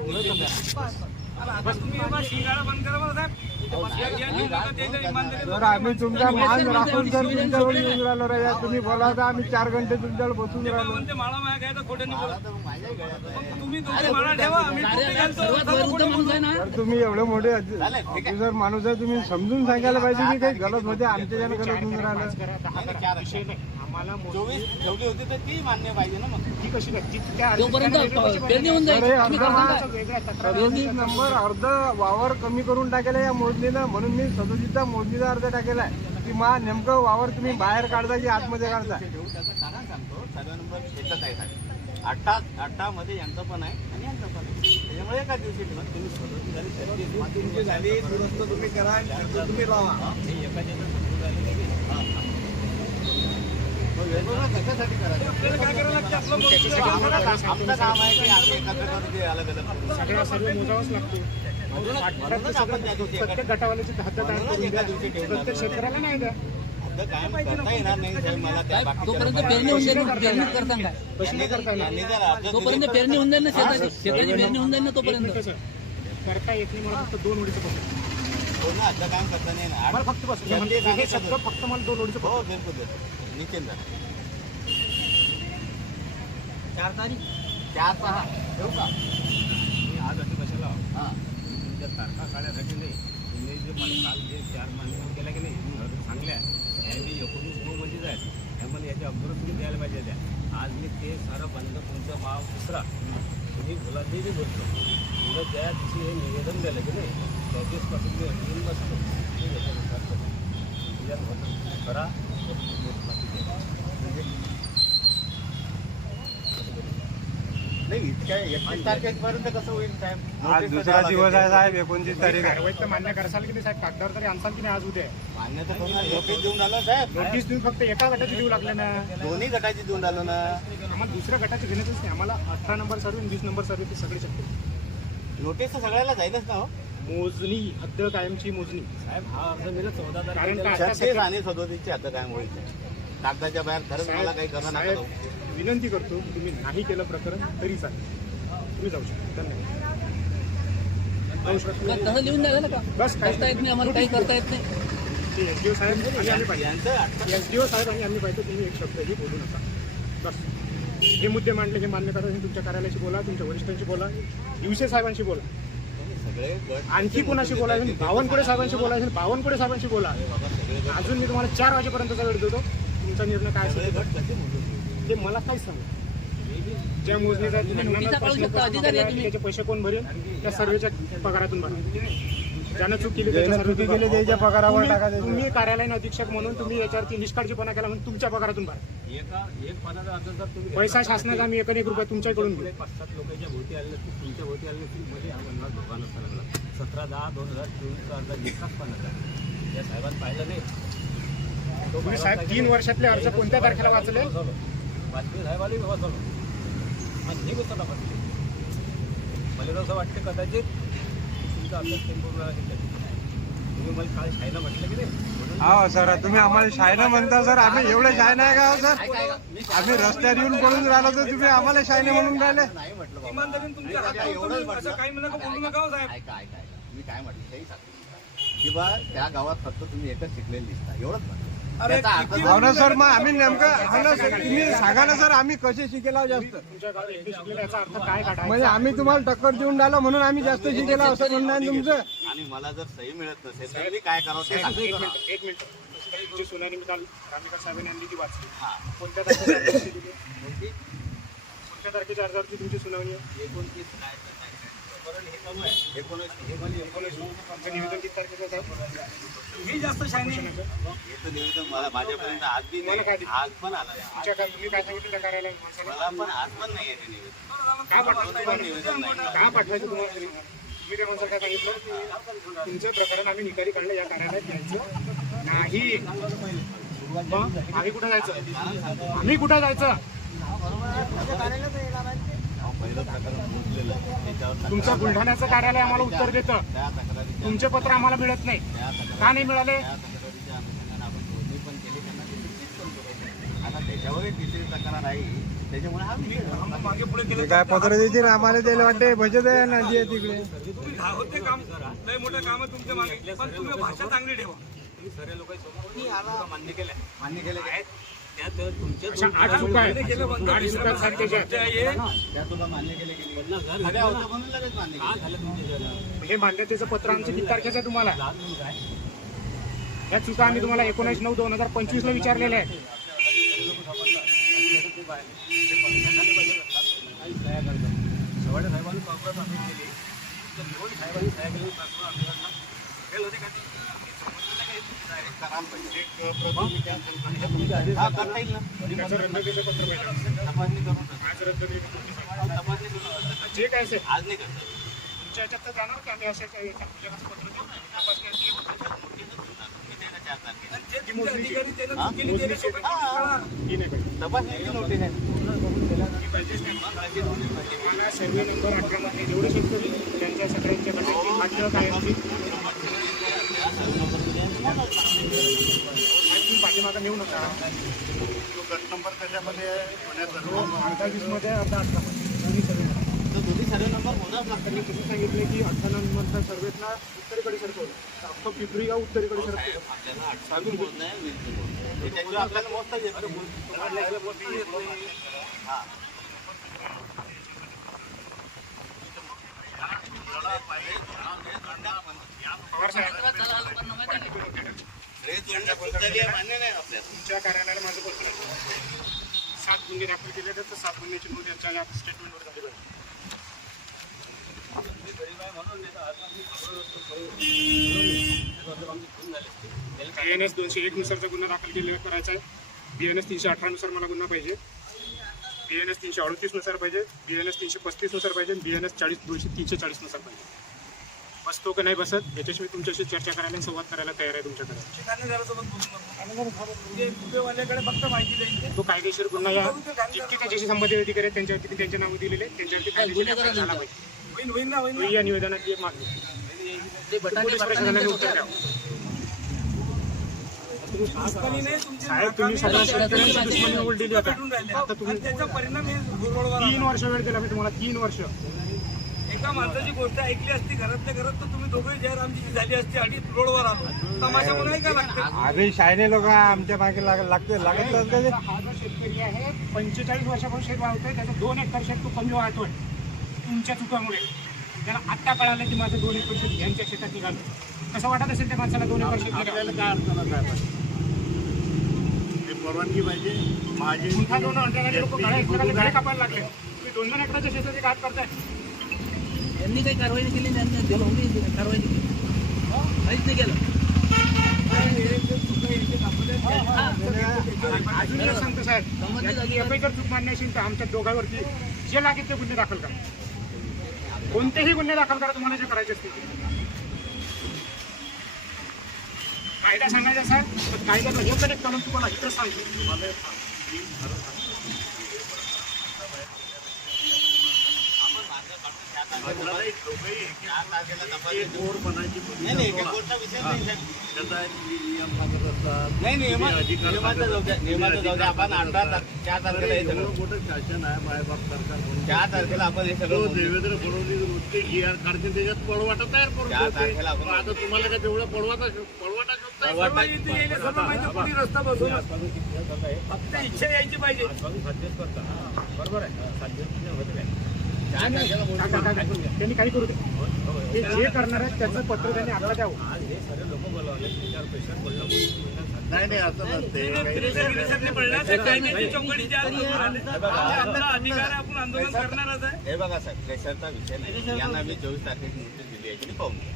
बस तुम्ही आता शिंगाडा बंद करा मला साहेब. या निवडणुका द्यायच्या इमानदारीने. सर आम्ही तुमचा मान राखून सर तुमच्यावर येऊन राहिलो रे. तुम्ही बोला तर आम्ही 4 घंटे तुमच्यावर बसून राहिलो. म्हणते माळा माया काय तर खोट्याने बोला. मग तुम्ही तुमची माळा ठेवा. आम्ही कुठे घालतो? सर्वात वरिष्ठ माणूस आहे ना. तर तुम्ही एवढे मोठे ऑफिसर माणूस आहे. तुम्ही समजून सांगायला पाहिजे की काही गलत होते आमच्या ज्यानं गलत होऊन राहिलं. विषय नाही. आम्हाला 24 ठेवली होती तर ती मान्य पाहिजे ना. मग ती कशी काय? ती त्या तोपर्यंत पेरणी होऊन जाईल. तर हे तुम्ही अर्ध करा. वेगळ्या तक्रार 37 नंबर अर्ध वावर कमी करून टाकेला या मोजणीनं. म्हणून मी 37चा मोजणीचा अर्ज टाकेला की मा नेमकं वावर तुम्ही बाहेर काढता की आतमध्ये काढता. त्याचं कारण सांगतो. सर्व नंबर एकच आहे साहेब. 8 मध्ये यांचं पण आहे आणि यांचं पण आहे. त्याच्यामुळे एका दिवशी ठेवा. तुम्ही 37 झाली, 37 तुमची झाली, दुरुस्त तुम्ही करा, तुम्ही राहा. हे एका कशासाठी करायचं? आमचं काम आहे की आम्ही एकत्र करू ते अलग अलग. सगळ्या सर्व मोजावाच लागतो. म्हणूनच आपण त्या दिवशी प्रत्येक गटावाल्याची हद्द तयार करून द्या. प्रत्येक शेतकऱ्याला नाही द्या. आता कायम करता येणार नाही साहेब मला त्या तोपर्यंत पेरणी होऊन जाईल ना. पेरणी करता काय? यांनी जर अर्ज तोपर्यंत पेरणी होऊन जाईल ना. शेताची पेरणी होऊन जाईल ना तोपर्यंत. कसं करता येत नाही मला. फक्त 2 ओळीचं पत्र. पूर्ण अर्ज काम करता नाही येणार. मला फक्त बस हे शब्द फक्त मला 2 ओळीचं हो बिलकुल बिलकुल निश्चिंत झालं. 4 तारीख 4-6 ठेवू का? मी आज असे कशाला हां तुमच्या तारखा काढण्यासाठी नाही. तुम्ही जे मला काल जे 4 मान्य केला की नाही चांगल्या ह्या मी 19 मध्येच आहेत. त्यामुळे याच्या अगोदर तुम्ही द्यायला पाहिजे त्या. आज मी ते सारं बंद तुमचं माव दुसरा तुम्ही बोला ते बी बोलतो. तुला ज्या दिवशी हे निवेदन द्यायला की नाही त्या दिवसपासून मी येऊन बसतो. ते याच्यानुसार करतो. तुझ्यात होतं करा नाही इतक्या 31 तारखेपर्यंत कसं होईल साहेब? आज दुसरा दिवस आहे साहेब. 29 तारीख आहे. कारवाई तर मान्य कराल की नाही साहेब? कागदावर तरी आणसाल की नाही आज उद्या? मान्य तर करून नोटीस देऊन आलो साहेब. नोटीस तुम्ही फक्त एका गटाची देऊ लागले ना. दोन्ही गटाची देऊन आलो ना. आम्हाला दुसऱ्या गटाची घेण्याचंच नाही. आम्हाला 18 नंबर सर्व्हिस 20 नंबर सर्व्हिस ते सगळे शकतो. नोटीस तर सगळ्याला जाईलच ना हो. मोजणी हद्द कायमची मोजणी. साहेब हा अर्ज मी 14 कारण तारखेला का 36 आणि 37ची आता काय होईल कागदाच्या बाहेर खरंच मला काही करणं नका जाऊ. विनंती करतो तुम्ही नाही केलं प्रकरण तरी चालेल. तुम्ही जाऊ शकता. धन्यवाद. जाऊ शकता. तसं लिहून द्यायला का? बस काहीच करता येत नाही. आम्हाला काही करता येत नाही. ते एसडीओ साहेब आणि आम्ही पाहिजे. यांचं एसडीओ साहेब आणि आम्ही पाहिजे. तुम्ही एक शब्दही बोलू नका. बस हे मुद्दे मांडले हे मान्य करा. तुमच्या कार्यालयाशी बोला, तुमच्या वरिष्ठांशी बोला, दिवसे साहेबांशी बोला, सगळे गट आणखी कोणाशी बोलायचं. बावनकुळे साहेबांशी बोलायचं. बावनकुळे साहेबांशी बोला. अजून मी तुम्हाला 4 वाजेपर्यंतचा वेळ देतो. तुमचा निर्णय काय सगळे असेल गट कसे मोजून ते मला काहीच सांगा. ज्या मोजणीचा नोटिसा काढू शकता, अधिकारी आहे तुम्ही. त्याचे पैसे कोण भरेल? त्या सर्वेच्या पगारातून भरा. ज्यानं चूक केली ज्यानं त्याच्या चुकी केली त्याच्या पगारावर टाका. तुम्ही कार्यालयीन अधीक्षक म्हणून तुम्ही याच्यावरती निष्काळजीपणा केला म्हणून तुमच्या पगारातून भरा. एक पानाचा अर्ज जर तुम्ही पैसा शासनाचा आम्ही 1 रुपया तुमच्याकडून घेऊ. 5-7 लोकांच्या भोवती आले नसतील, तुमच्या भोवती आले नसतील, मध्ये हा बनवा धोका नसता लागला. 17/10/2024 अर्ज एकाच पानाचा आहे. या साहेबांनी पाहिलं नाही. तुम्ही साहेब 3 वर्षातले अर्ज कोणत्या तारखेला वाचले? वाजपेयी साहेबांनी वाचवलं आणि हे गोष्ट तपासली. मला तर असं वाटतं कदाचित तुमचा अभ्यास पूर्ण झाला. तुम्ही मला काल शाळेला म्हटलं की नाही, हो सर, तुम्ही आम्हाला शायना म्हणता सर, आम्ही एवढे शायना आहे का हो सर? आम्ही रस्त्यावर येऊन पळून राहिलो तर तुम्ही आम्हाला शायने म्हणून राहिले. नाही म्हटलं बाबा. इमानदारीने तुमच्या नाही, हातात एवढंच तुम्ही म्हटलं. असं काही म्हणू नका, बोलू नका हो साहेब. ऐका ऐका ऐका मी काय म्हटलं तेही सांगतो की बा त्या गावात फक्त तुम्ही एकच शिकलेले दिसता, एवढंच म्हटलं. अरे त्याचा अर्थ किती हो ना सर, मग आम्ही नेमकं हो ना सर, तुम्ही सांगा ना सर, आम्ही कसे शिकेला जास्त? तुमच्या गावात एकटे शिकलेले याचा अर्थ काय काढायचा? म्हणजे आम्ही तुम्हाला टक्कर देऊन राहिलो म्हणून आम्ही जास्त शिकेला असं म्हणणं आहे तुमचं? आणि मला जर सही मिळत नसेल तर मी काय करावं ते सांगतो. एक मिनिट तुमची सुनावणी मी काल रामिका साहेबांनी आणली ती वाचली. हा. कोणत्या तारखेच्या अर्जावरती दिली? कोणती? कोणत्या तारखेच्या अर्जावरती तुमची सुनावणी आहे? 29 काय तर काय काय. बरं, हे कमी आहे. 19 हे पण 19 तुमचं निवेदन किती तारखेचं आहे? मी जास्त शायनी हे तर निवेदन मला माझ्यापर्यंत आज बी मला काय नाही, दिलं? आज पण आला नाही. तुमच्या काय तुम्ही काय सांगितलं त्या कार्यालयात माणसाला? मला पण आज पण नाही आहे ते निवेदन. का पाठवायचं पण तुम्हाला? निवेदन नाही. का पाठवायचं तुम्हाला तरी? तुम्ही त्या माणसाला काय सांगितलं? तुमचं प्रकरण आम्ही निकाली काढलं, या कार्यालयात यायचं नाही. मग आम्ही कुठं जायचं? आम्ही कुठं जायचं? अहो, पहिलं प्रकरण पोहोचलेलं आहे. त्याच्यावर तुमचं बुलढाण्याचं कार्यालय आम्हाला उत्तर देतं. त्या तक्रारीच्या तुमचे पत्र आम्हाला मिळत नाही. त्या तक्रारी का नाही मिळाले? त्या तक्रारीच्या अनुषंगाने आपण नोंदणी पण केली, त्यांना ते सूचित पण केलं. आता त्याच्यावर एक तिसरी तक्रार आहे, त्याच्यामुळे हा विषय झाला. मागे पुढे ते केलं काय पत्र देतील आम्हाला, द्यायला वाटते भजत आहे ना जे तिकडे. तुम्ही होते काम, लय मोठं काम आहे तुमच्या मागे, पण तुम्ही भाषा चांगली ठेवा. मान्य केलं काय? अशा 8 चुका आहेत. 8 चुका सारख्याच्या आहेत. त्या तुला मान्य केले की नाही? खऱ्या होत्या म्हणून लगेच मान्य केलं. हे मान्यतेचं पत्र आमचं किती तारखेचं आहे तुम्हाला? या चुका आम्ही तुम्हाला 19/9/2025 ला विचारलेल्या आहेत. सवाडे साहेबांनी कॉन्फरन्स आम्ही केली, तर निवड साहेबांनी सह्या केली, फेल होते का ते? हा, करता येईल ना. त्याचं रद्दीचं पत्र पाहिजे. तपासणी करून टाका. आज रद्दीचं पत्र. तपासणी करून टाका. जे काय असेल आज नाही करता. तुमच्या ह्याच्यात तर जाणार की आम्ही असं काही तुमच्याकडचं पत्र देऊ ना, तपासणी केली. किती आहे ना 4 तारखेला? आणि जे तुमचे अधिकारी त्यांना हा? चुकीने केले, ते पण कळा. ही नाही पाहिजे. तपासणीची नोटीस आहे. मला सर्वे नंबर 18 मध्ये जेवढे शेतकरी त्यांच्या सगळ्यांच्या गटाची खाद्य काय असतील पाठीमागा नेऊ नका. तो गट नंबर त्याच्यामध्ये तो अर्धा 20 मध्ये अर्धा 18 दोन्ही सर्वे. तर दोन्ही सर्व नंबर होणार ना. त्यांनी किती सांगितले की 18 नंबरचा सर्वेतला उत्तरेकडे सरकवलं. अख्खं पिंपरी गाव उत्तरेकडे सरकवलं. आपल्याला 28 बोल नाही, 20 बोल. त्याच्याशिवाय आपल्याला मोजता येत नाही. हा. पवार साहेब मान्य नाही आपल्याला. तुमच्या कार्यालयाला माझं पत्र 7 गुन्हे दाखल केले तर 7 गुन्ह्याची नोंद यांच्या स्टेटमेंटवर झाली पाहिजे. BNS 201 नुसारचा गुन्हा दाखल करायचा आहे. BNS 318 नुसार मला गुन्हा पाहिजे. BNS 338 नुसार पाहिजे. BNS 335 नुसार पाहिजे. BNS 340 नुसार पाहिजे. बसतो की नाही बसत याच्याशिवाय तुमच्याशी चर्चा करायला आणि संवाद करायला तयार आहे तुमच्याकडे. ठिकाणीदारासोबत बोलून नका. म्हणजे कुपेवाल्याकडे फक्त माहिती द्यायची. तो कायदेशीर गुन्हा या जितके त्याच्याशी संबंधित अधिकारी आहेत त्यांच्यावरती त्यांचे नावं दिलेले आहेत, त्यांच्यावरती कायदेशीर कारवाई झाला पाहिजे. होईल ना, होईल ना. ही या निवेदनाची एक मागणी. पोलीस प्रशासनाने उत्तर द्यावं. दुश्मनी नाही, तुमची साहेब तुम्ही सगळ्या शेतकऱ्यांची दुश्मनी उलटली आता. भेटून राहिले. आता तुम्ही आणि त्याचा परिणाम हे रोडवर 3 वर्ष वेळ दिला मी तुम्हाला. 3 वर्ष. एका माणसाची गोष्ट ऐकली असती घरातल्या घरात, तर तुम्ही दोघे जर आमची झाली असती आणि रोडवर आलो. तमाशा म्हणून ऐका लागते. आम्ही शायने लोक आमच्या मागे लागत असते. हा जो शेतकरी आहे 45 वर्षापासून शेत वाळतोय, त्याचं 2 एकर शेत तो कमी वाळतोय तुमच्या चुकामुळे. त्याला आत्ता कळालं की माझं 2 एकर शेत यांच्या शेतात निघालं. कसं वाटत असेल त्या माणसाला 2 एकर शेत आपल्याला काय अडचण काय पाहिजे हे परवानगी पाहिजे. माझी तुमचा 2 अंतराने लोक घरे कापायला लागले. तुम्ही 2-2 एकराच्या शेताची घात करताय. यांनी काही कारवाई नाही केली, त्यांनी दिलं कारवाई नाही केली, काहीच नाही केलं. अजून एक सांगतो साहेब, याची जर चूक मान्य असेल तर आमच्या दोघांवरती जे लागेल ते गुन्हे दाखल करा. कोणतेही गुन्हे दाखल करा तुम्हाला जे करायचे असतील. कायदा सांगायचा साहेब, तर कायद्याला हे कनेक्ट करून तुम्हाला इथं सांगतो. असं नाही, दोघंही एक- 4 तारखेला तपासणी एक बोर बनायची भूमिका नाही नाही सोडा. कोर्टचा विषय नाही साहेब. त्याचा नियम लागत असतात. नाही तुम्ही अधिकार नियमाचं जाऊ द्या नियमाचं जाऊ द्या आपण 4 तारखेला हे एवढं सगळं मोठं शासन आहे मायबाप सरकार म्हणून 4 तारखेला आपण हे तो सगळं देवेंद्र फडणवीस नुसते GR काढतील त्याच्यात पळवाटा तयार करून 4 ठेवते. तारखेला आपण- मग आता तुम्हाला काय तेवढं पळवाटा शोधता येईल? पळवाटा- सर्व इथे येईल, सर्व माहिती आहे, कोणी रस्ता बसवला फक्त इच्छा यायची पाहिजे. बरोबर आहे 4 तारखेला बोलू. त्यांनी काही करू दे ते जे करणार आहे त्याचं पत्र त्यांनी आता द्यावं. नाही नाही असं नसते गिरीशरने पडला तर कायद्याची चौकटी जी आहे, आपला अधिकार आहे, आपण आंदोलन करणारच आहे. हे बघा साहेब प्रेशरचा विषय नाही यांना मी 24 तारखेची नोटीस दिली आहे की नाही पाहून घ्या.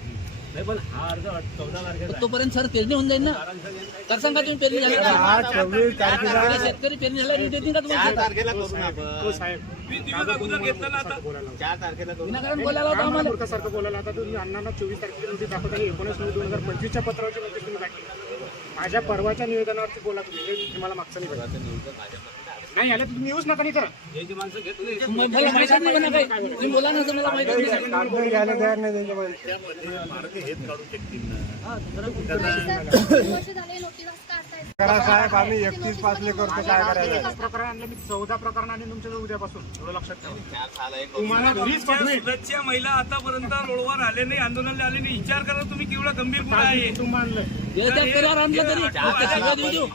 तोपर्यंत सर पेरणी होऊन जाईल ना. तर सांगा तुम्ही पेरणी झाली का? 24 तारखेला शेतकरी पेरणी झाल्यावर देतील का 4 तुम्हाला? तारखेला करू ना आपण साहेब 20 दिवस अगोदर घेतलं ना आता. 4 तारखेला करू ना. विनाकारण बोलायला होता आम्हाला. सारखं बोलायला आता तुम्ही अण्णांना 24 तारखेची नोटीस दाखवता 19/9/2025च्या पत्रावरची नोटीस तुम्ही दाखवली. माझ्या परवाच्या निवेदनावरती बोला तुम्ही हे तुम्हाला मागचं नाही परवाचं नियोजन माझ्याकडे नाही आलं तर तुम्ही येऊच नका नाही तर मला माहिती नाही म्हणा काही. तुम्ही बोला ना, तर मला माहिती नाही. कागद घ्यायला तयार नाही त्याच्यामध्ये. त्यामध्ये मार्ग हेच काढू शकतील ना. वर्ष झाले नोटीस काढतायत. करा साहेब आम्ही 31 पासले करतो काय करायचं. प्रकरण आणलं मी 14 प्रकरण आणि तुमच्या उद्यापासून एवढं लक्षात ठेवा. 4 साला एक तुम्हाला 20 पटवेल. सुरतच्या महिला आतापर्यंत रोडवर आले नाही, आंदोलनाला आले नाही. विचार करा तुम्ही केवढा गंभीर गुन्हा आहे. कुटुंब आणलंय हे त्या करार आणलं तरी सगळं देऊ देऊ.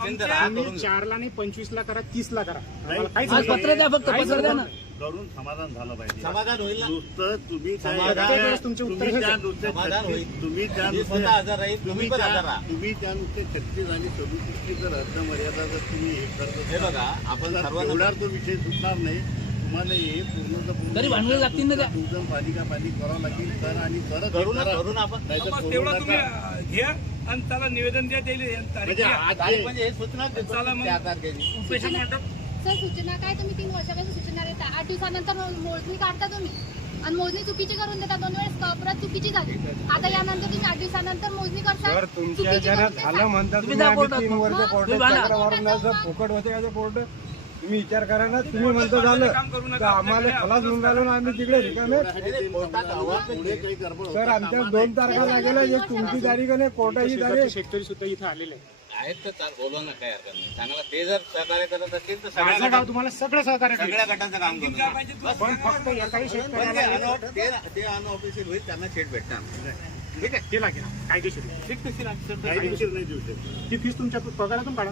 तुम्ही 4ला नाही 25ला करा 30ला करा आम्हाला काहीच आज पत्र द्या, फक्त पत्र द्या ना. करून समाधान झालं पाहिजे. समाधान होईल ना नुसतं तुम्ही त्या- समाधान- त्या- तुमचे उत्तर तुम्ही हे त्या आहे. नुसते समाधान 36 होईल. तुम्ही त्या मी नुसते- स्वतः हजर राहील तुम्ही पण हजर राहा. तुम्ही त्या नुसते 36 आणि 37 जर अर्ध मर्यादा जर तुम्ही हे करत हे असाल, बघा आपण तर सर्वांना तेवढ्यावर तो विषय सुटणार नाही. तुम्हाला हे पूर्णचं पूर्ण तरी भांडवल लागतील ना त्या. तुमचं पालिका पाणी करावं लागेल तर आणि तरच करू ना करा. करू ना आपण नाहीतर बस करू तेवढं तुम्ही नका. घ्या आणि त्याला निवेदन द्या, त्याला तारीख म्हणजे द्या. आज तारीख जे- म्हणजे हे सूचना देतो चला मग. 4 तारखेची उपेशन मंडप सर सूचना काय तुम्ही 3 वर्षापासून सूचना देता, 8 दिवसानंतर मोजणी काढता तुम्ही आणि मोजणी चुकीची करून देता. 2 वेळेस परत चुकीची झाली. आता यानंतर तुम्ही 8 दिवसानंतर मोजणी करता. जर तुमच्या ह्याच्यात झालं म्हणतात तुम्ही जा आम्ही कोर्टात. 3 वर्ष तुम्ही कोर्टात भांडा. चक्र मारून जर फुकट होते का ते कोर्ट तुम्ही विचार करा ना. तुम्ही म्हणतो झालं तर आम्हाला खलास होऊन राहिलो ना आम्ही तिकडे रिकामे. कोर्टात आव्हान पुढे काही गडबड सर आमच्या 2 तारखा लागेल जे तुमची तारीख आहे कोर्टाची तारीख. शेतकरी सुद्धा इथे आलेले आहे. आहेत तर चाल बोलवा ना काय हरकत नाही. चांगला ते जर सहकार्य करत असतील तर माझं सगळ्या गाव तुम्हाला सगळं सहकार्य करेल. सगळ्या गटाचं काम करू काय पाहिजे तू? पण फक्त एकाही पण शेतकऱ्याला ते अनऑफिशियल होईल त्यांना शेट भेटणार. ठीक आहे ते लागेल कायदेशीर कायदेशीर नाही देऊ शकत. ती फीस तुमच्या पगारातून काढा.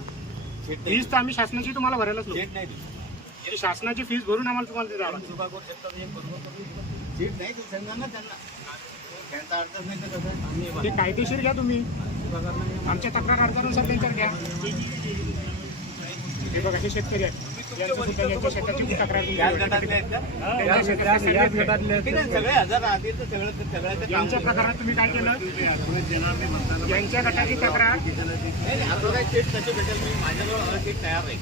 शेट नाही फीस तर आम्ही शासनाची तुम्हाला भरायलाच नको. शेट नाही देऊ. ती शासनाची फीस भरून आम्हाला तुम्हाला ते द्यावं लागेल. शेट नाही देऊ शकणार ना त्यांना. त्यांचा अडचण नाही तर कसं आम्ही ते कायदेशीर घ्या तुम्ही. आमच्या तक्रार अर्जानुसार त्यांच्यावर घ्या. हे बघा हे शेतकरी आहेत यांचं सुद्धा यांच्या शेताची तक्रार तुम्ही याच करा. गटातले आहेत का? त्यांच्या शेतातले याच सगळे गटातले ठीक आहे सगळे हजर राहतील तर सगळ्याचं काम यांच्या होईल. प्रकारात तुम्ही काय केलं ऍडव्हान्स देणार नाही म्हणताना यांच्या गटाची तक्रार नाही आता काय शेट कसे भेटेल मी माझ्याजवळ शेट तयार आहे.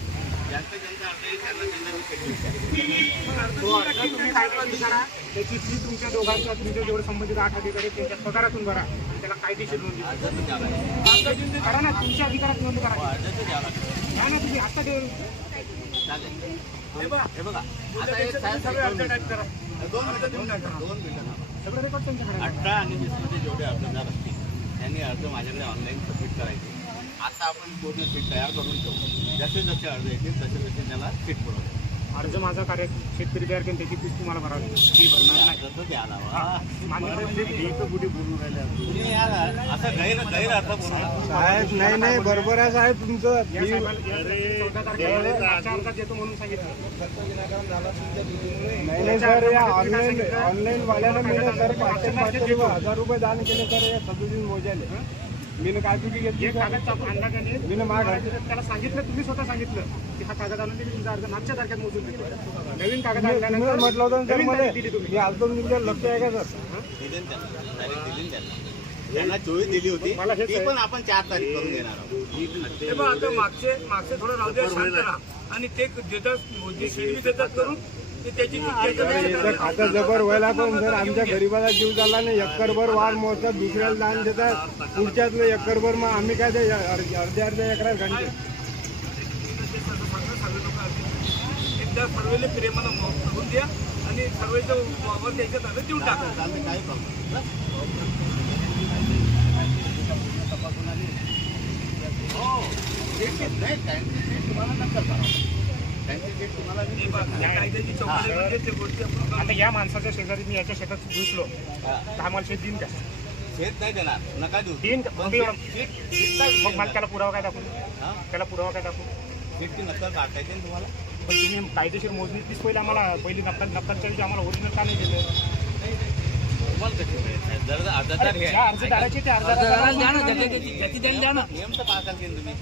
ज्यांचं ज्यांचा अर्ज आहे त्यांना मी शेट विचारेन. तो अर्ज तुम्ही कायदेशीर करा. त्याची फी तुमच्या दोघांच्या तुमच्या जेवढे संबंधित 8 अधिकारी आहेत, त्यांच्या पगारातून भरा आणि त्याला कायदेशीर नोंद द्या. अर्जाचं द्यावं लागेल. करा ना तुमच्या अधिकारात नोंद करा. अर्जाचं द्यावं लागेल. घ्या ना तुम्ही आता देऊन चालेल. हे बघा आता हे साहेब सगळे अर्ज टाईप करा. 2 मिनिटं थांबा. सगळं रेकॉर्ड त्यांच्याकडे आहे. 18 आणि 20 मध्ये जेवढे अर्जदार असतील त्यांनी अर्ज माझ्याकडे ऑनलाईन सबमिट करायचे. आता आपण पूर्ण सीट तयार करून ठेवू. जसे जसे अर्ज येतील तसे तसे त्याला सीट पुरवतो. अर्ज माझा कार्य शेतकरी तयार केली त्याची फीस तुम्हाला भरावी लागेल. ती भरणार नाही. अर्ज द्यायला हवा. मान्य ही तर कुठे बोलून राहिले आपण. तुम्ही यार असं गैर अर्थ बोलला. साहेब नाही नाही बरोबर आहे साहेब तुमचं. या साहेबांना या 14 तारखेला मागच्या अर्जात देतो म्हणून सांगितलं. नाही नाही सर या ऑनलाईन वाल्याला मी सर 500 रुपये दान केले सर या 37 मोजाले. मी काय चुकी जे घेतली कागद छापून आणला त्याने मी माग त्याला सांगितलं तुम्ही स्वतः सांगितलं की हा कागद आणून मी तुमचा अर्ज मागच्या तारखेत मोजून देतो. नवीन कागद आणल्यानंतर म्हटलं होतं ना सर नवीन मला तारीख दिली तुम्ही. मी आलतो तुमच्या लक्ष आहे का सर. दिली ना त्यांना. तारीख दिली ना त्यांना. त्यांना 24 दिली होती मला हेच ती आहे. पण आपण 4 तारीख करून देणार आहोत. हे बघ आता मागचे थोडं राहू द्या, शांत राहा. आणि ते देतात मोदी शेडवी देतात करून ते त्याची इथं खातं जबर व्हायला पण जर आमच्या गरीबाला जीव झाला नाही एकरभर वाढ मोजतात दुसऱ्याला दान देतात पुढच्यातलं एकरभर मग आम्ही काय ते अर्ध्या एकरात घंटे. एकदा सर्वेले प्रेमानं करून द्या आणि सर्वेचं वावर द्यायचं झालं देऊन टाका. चालते काही प्रॉब्लेम हो नाही त्यांची सीट तुम्हाला नंतर करा त्यांची सीट तुम्हाला मी हे बघा, या कायद्याची चौकटी म्हणजे ते गोष्टी आपण आता या माणसाच्या शेजारी मी याच्या शेतात घुसलो तर आम्हाला शेत देईन का? शेत नाही देणार नका देऊ देईन का? पण मग ते- सीट मग मला त्याला पुरावा काय दाखवू? हा? त्याला पुरावा काय दाखवू? सीटची नक्कल काढता येते ना तुम्हाला पण तुम्ही कायदेशीर मोजणी तीच पहिली आम्हाला पहिली नक्कलच्या ऐवजी आम्हाला ओरिजिनल का नाही दिलं? तुम्हाला कशी मिळेल जर अर्जदार हे ज्या अर्जदाराचे ते अर्जदाराला द्या ना, अर्जदाराला ज्याची त्याला द्या ना. नियम तर पाळताल की तुम्ही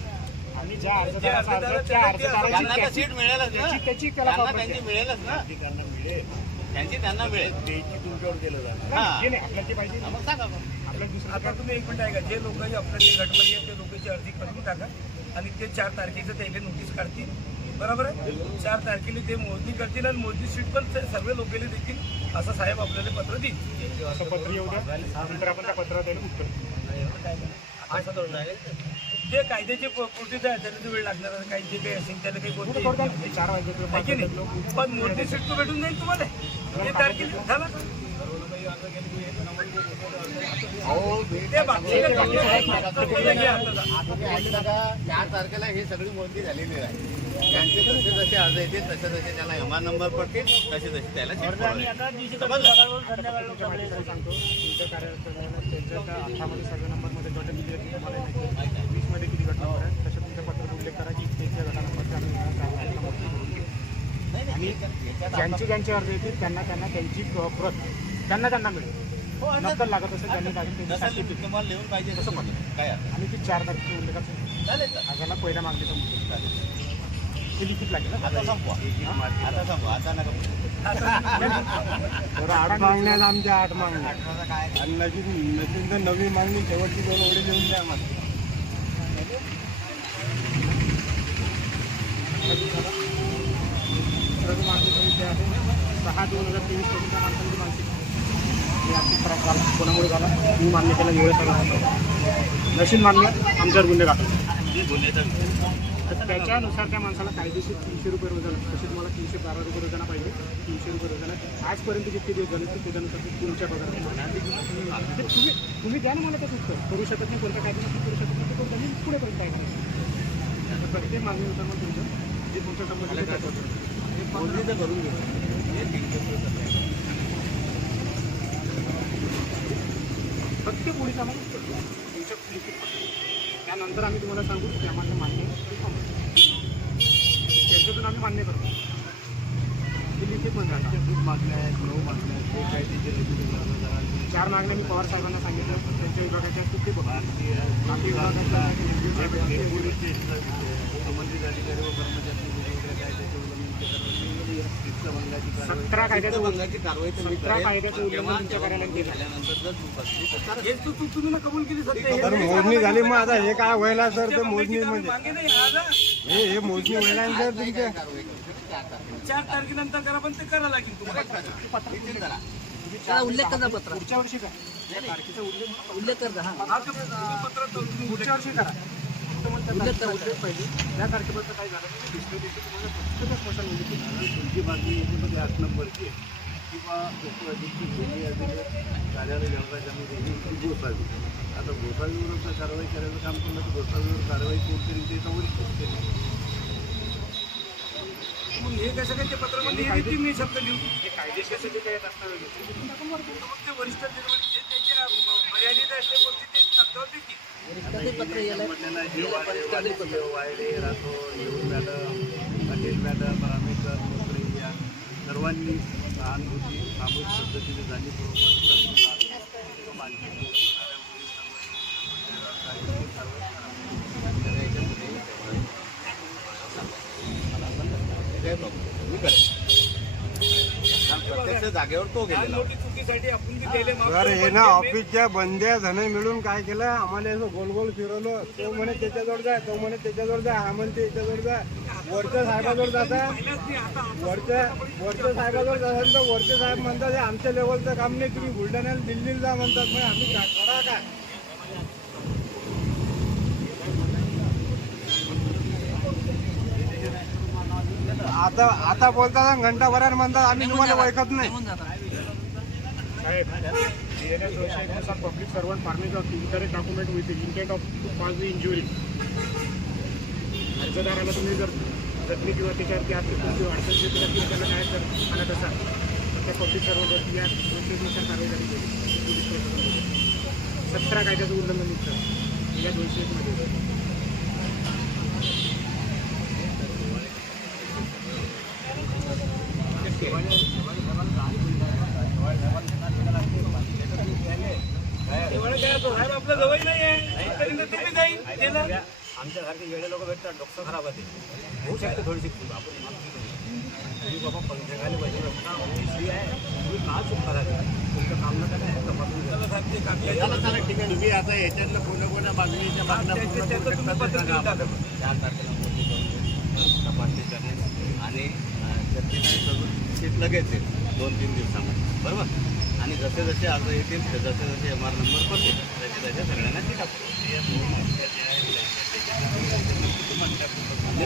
आणि ज्या अर्जदाराचा अर्ज त्या त्यांना तर अर्जदाराची सीट मिळेलच ना त्याची त्याला त्यांना property त्यांची मिळेलच ना ठिकाणं मिळेल त्यांची त्यांना मिळेल द्यायची तुमच्यावर केलं जाणार. हा जे नाही आपल्याला ते पाहिजे हा, मग सांगा मग. आपल्याला दुसरं आता तुम्ही एक मिनिट ऐका, जे लोक आपल्या जे गटमध्ये आहेत ते लोकांची अर्जी करून टाका आणि ते 4 तारखेचं त्याला नोटीस काढतील. बरोबर आहे. 4 तारखेला ते मोजणी करतील आणि मोजणी सीट पण सर्व लोकांना देतील असं साहेब आपल्याला पत्र देईल. असं पत्र येऊ द्या नंतर आपण त्या पत्रात द्यायला उत्तर असं थोडं आहे. जे कायद्याचे प्रोसेस आहे त्याला वेळ लागणार आहे. काही जे काही असेल त्याला काही गोष्टी आहे 4 वाजता की नाही, पण मोजणी सीट तो भेटून जाईल तुम्हाला 3 तारखेला झाला. ते बाकी आता तुम्ही ऐकलं का 4 तारखेला हे सगळी मोजणी झालेली आहे त्यांचे जसे जसे अर्ज येतील तसे तसे त्याला एमआर नंबर पडतील तसे तसे त्याला सीट पडतील. सांगतो तुमच्या कार्यालयात त्यांच्या त्या अठ्ठामध्ये सर्व नंबरमध्ये गट किती आहेत तुम्हाला माहिती आहे. 20मध्ये किती गट नंबर आहेत तसं तुमच्या पत्रात उल्लेख करा की इतक्या गटा नंबरचे आम्ही आणि ज्यांचे ज्यांचे अर्ज येतील त्यांना त्यांची प्रत त्यांना मिळेल. नक्कल लागत असेल त्यांनी जसं तुम्हाला लिहून पाहिजे तसं म्हटलं काय आता आणि ती 4 तारखेची उल्लेख असेल चालेल आगाला पहिल्या मागणीचा मुद्दा चालेल ते लिखित लागेल ना. आता संपवा आता नका तर 8 मागण्या आहेत आमच्या 8 मागण्या 18चा काय आणि नवीन तर नवी मागणी शेवटची 2 ओळी लिहून द्या आम्हाला. दुसरं मागणीचा विषय आहे 6/2023 पासून त्या माणसांची मानसिक हे आर्थिक त्रास झाला कोणामुळे झाला मी मान्य केला वेळेस नशील मान्य आमच्यावर गुन्हे दाखल तर त्याच्यानुसार त्या माणसाला कायदेशीर 300 रुपये रोजानं तसे तुम्हाला 312 रुपये रोजानं पाहिजे 300 रुपये रोजानं आजपर्यंत जितके दिवस झाले ते त्याच्यानुसार ते तुमच्या पगारात तुम्ही द्या ना मला त्याचं उत्तर करू शकत नाही कोणत्या कायद्यानुसार करू शकत नाही ते कोणत्या मी पुढे पर्यंत काय करायचं त्याचं प्रत्येक मागणीनुसार मग तुमचं जे तुमच्या संबंधित मोजणी तर करून घेऊ प्रत्येक ओळीचा आम्हाला उत्तर द्या. तुमच्या लिखित पत्र. त्यानंतर आम्ही तुम्हाला सांगू की आम्हाला मान्य आहे ते थांबवा. त्यांच्यातून आम्ही मान्य करतो ते लिखित म्हणजे आता खूप मागण्या आहेत 9 मागण्या आहेत ते कायदेशीर 4 मागण्या मी पवार साहेबांना सांगितलं त्यांच्या विभागाच्या असतील ते बघा भारतीय बाकी विभागाच्या पोलीस स्टेशनला संबंधित अधिकारी व कर्मचारी वेगवेगळ्या कायद्याचे उल्लंघन भंगाची कारवाई 17 कायद्याचं भंगाची कारवाई तर मी 17 करेन. कायद्याचं पण उल्लंघन जेव्हा तुमच्या कार्यालयात केलं झाल्यानंतर जर तू बसली तर करा. हेच तुम्ही ना कबूल केली सत्य. तर मोजणी झाली मग आता हे काय व्हायला सर ते मोजणी म्हणजे मागे नाही आज हे मोजणी व्हायला सर तुमच्या कारवाई करू. 4 तारखेला 4 तारखेनंतर करा पण ते करावं लागेल तुम्हाला. निश्चित करा. त्याला उल्लेख करा पत्रात. पुढच्या वर्षी काय तारखेचा उल्लेख कर हा. हा तुम्ही पत्र तुम्ही पुढच्या वर्षी करा फक्त मग त्या उल्लेख तारखेचा करा. उल्लेख पाहिजे त्या तारखेपर्यंत काय झालं तर दुसऱ्या दिवशी तुम्हाला पुस्तकच मोशन म्हणजे तुमची बातमी याच्यामध्ये 8 नंबरची आहे किंवा उपराधिकची कार्यालय जळगावच्यामध्ये ही गोसावी आता गोसावीवर कारवाई करायचं काम केलं तर गोसावीवर कारवाई कोण करेल ते तर वरिष्ठ केली. मग हे कसं काय ते पत्रामध्ये हे देतील मी शब्द लिहून हे कायदेशीर जे काही दस्तावेज होते मग ते वरिष्ठ जे त्याच्या मर्यादित असते गोष्टी ते तत्वावर देतील. वरिष्ठांनी पत्र यायला त्यांना हे वायडे राठोड येऊन मॅडम पटेल मॅडम रामेकर मोकळे या सर्वांनी सहानुभूती सामूहिक पद्धतीने जाणीव काय प्रॉब्लेम मी करेन. प्रत्यक्ष जागेवर तो लहान गेलेला मोठी चुकीसाठी आपण ती दिले माफ सर करू, हे पण ना ते ऑफिसच्या बंद्या धन मिळून काय केलं आम्हाला असं गोल गोल फिरवलं तो म्हणे त्याच्याजवळ जा तो म्हणे त्याच्याजवळ जा हा म्हणते याच्याजवळ जा वरच्या साहेबाजवळ जाता पहिल्याच नाही, आता वरच्या साहेबाजवळ जाताल तर वरचे साहेब म्हणतात हे आमच्या लेवलचं काम नाही तुम्ही बुलढाण्याला दिल्लीला जा म्हणतात मग आम्ही करा काय आता बोलतात घंटाभरात म्हणतात आम्ही तुम्हाला ओळखत नाही. निघून जातात. साहेब BNS 201 नुसार public servant farming of interest document with intent of cause the injury. अर्जदाराला तुम्ही जर जखमी किंवा त्याच्यावरती आर्थिक किंवा अडचण घेतली किंवा त्याला काय जर आणत असाल तर त्या पब्लिक सर्वंटवरती या 201 नुसार कारवाई झाली पाहिजे. पोलीस प्रशासनामध्ये 17 कायद्याचं उल्लंघन निघतं या 201 मध्ये. एवढं काय होतं, साहेब आपलं जवळ नाही आहे तरी तर तुम्ही जाईल त्याला. आमच्यासारखे येडे लोक भेटतात, डॉक्टर खराब होते होऊ शकते थोडीशी चूक आपण माफी करू. तुम्ही बाबा पंचायत बजेट रस्ता ओबीसी आहे, तुम्ही का चूक करायला तुमचं काम न काय तपासून घ्या. चला साहेब ते कापी आहे. चला चला ठीक आहे. तुम्ही आता याच्यातलं कोणत्या मागणीच्या मागण्या पूर्ण त्याचं करू तुम्ही शकता पत्र ते सांगा देऊन आम्हाला. टाका. 4 तारखेला मोठी तपासणी करणे आणि जर सगळं शीट लगेच येईल 2-3 दिवसामध्ये, बरोबर. आणि जसे जसे अर्ज येतील जसे जसे MR नंबर पडतील त्याचे त्याच्या सगळ्यांना शीट आपण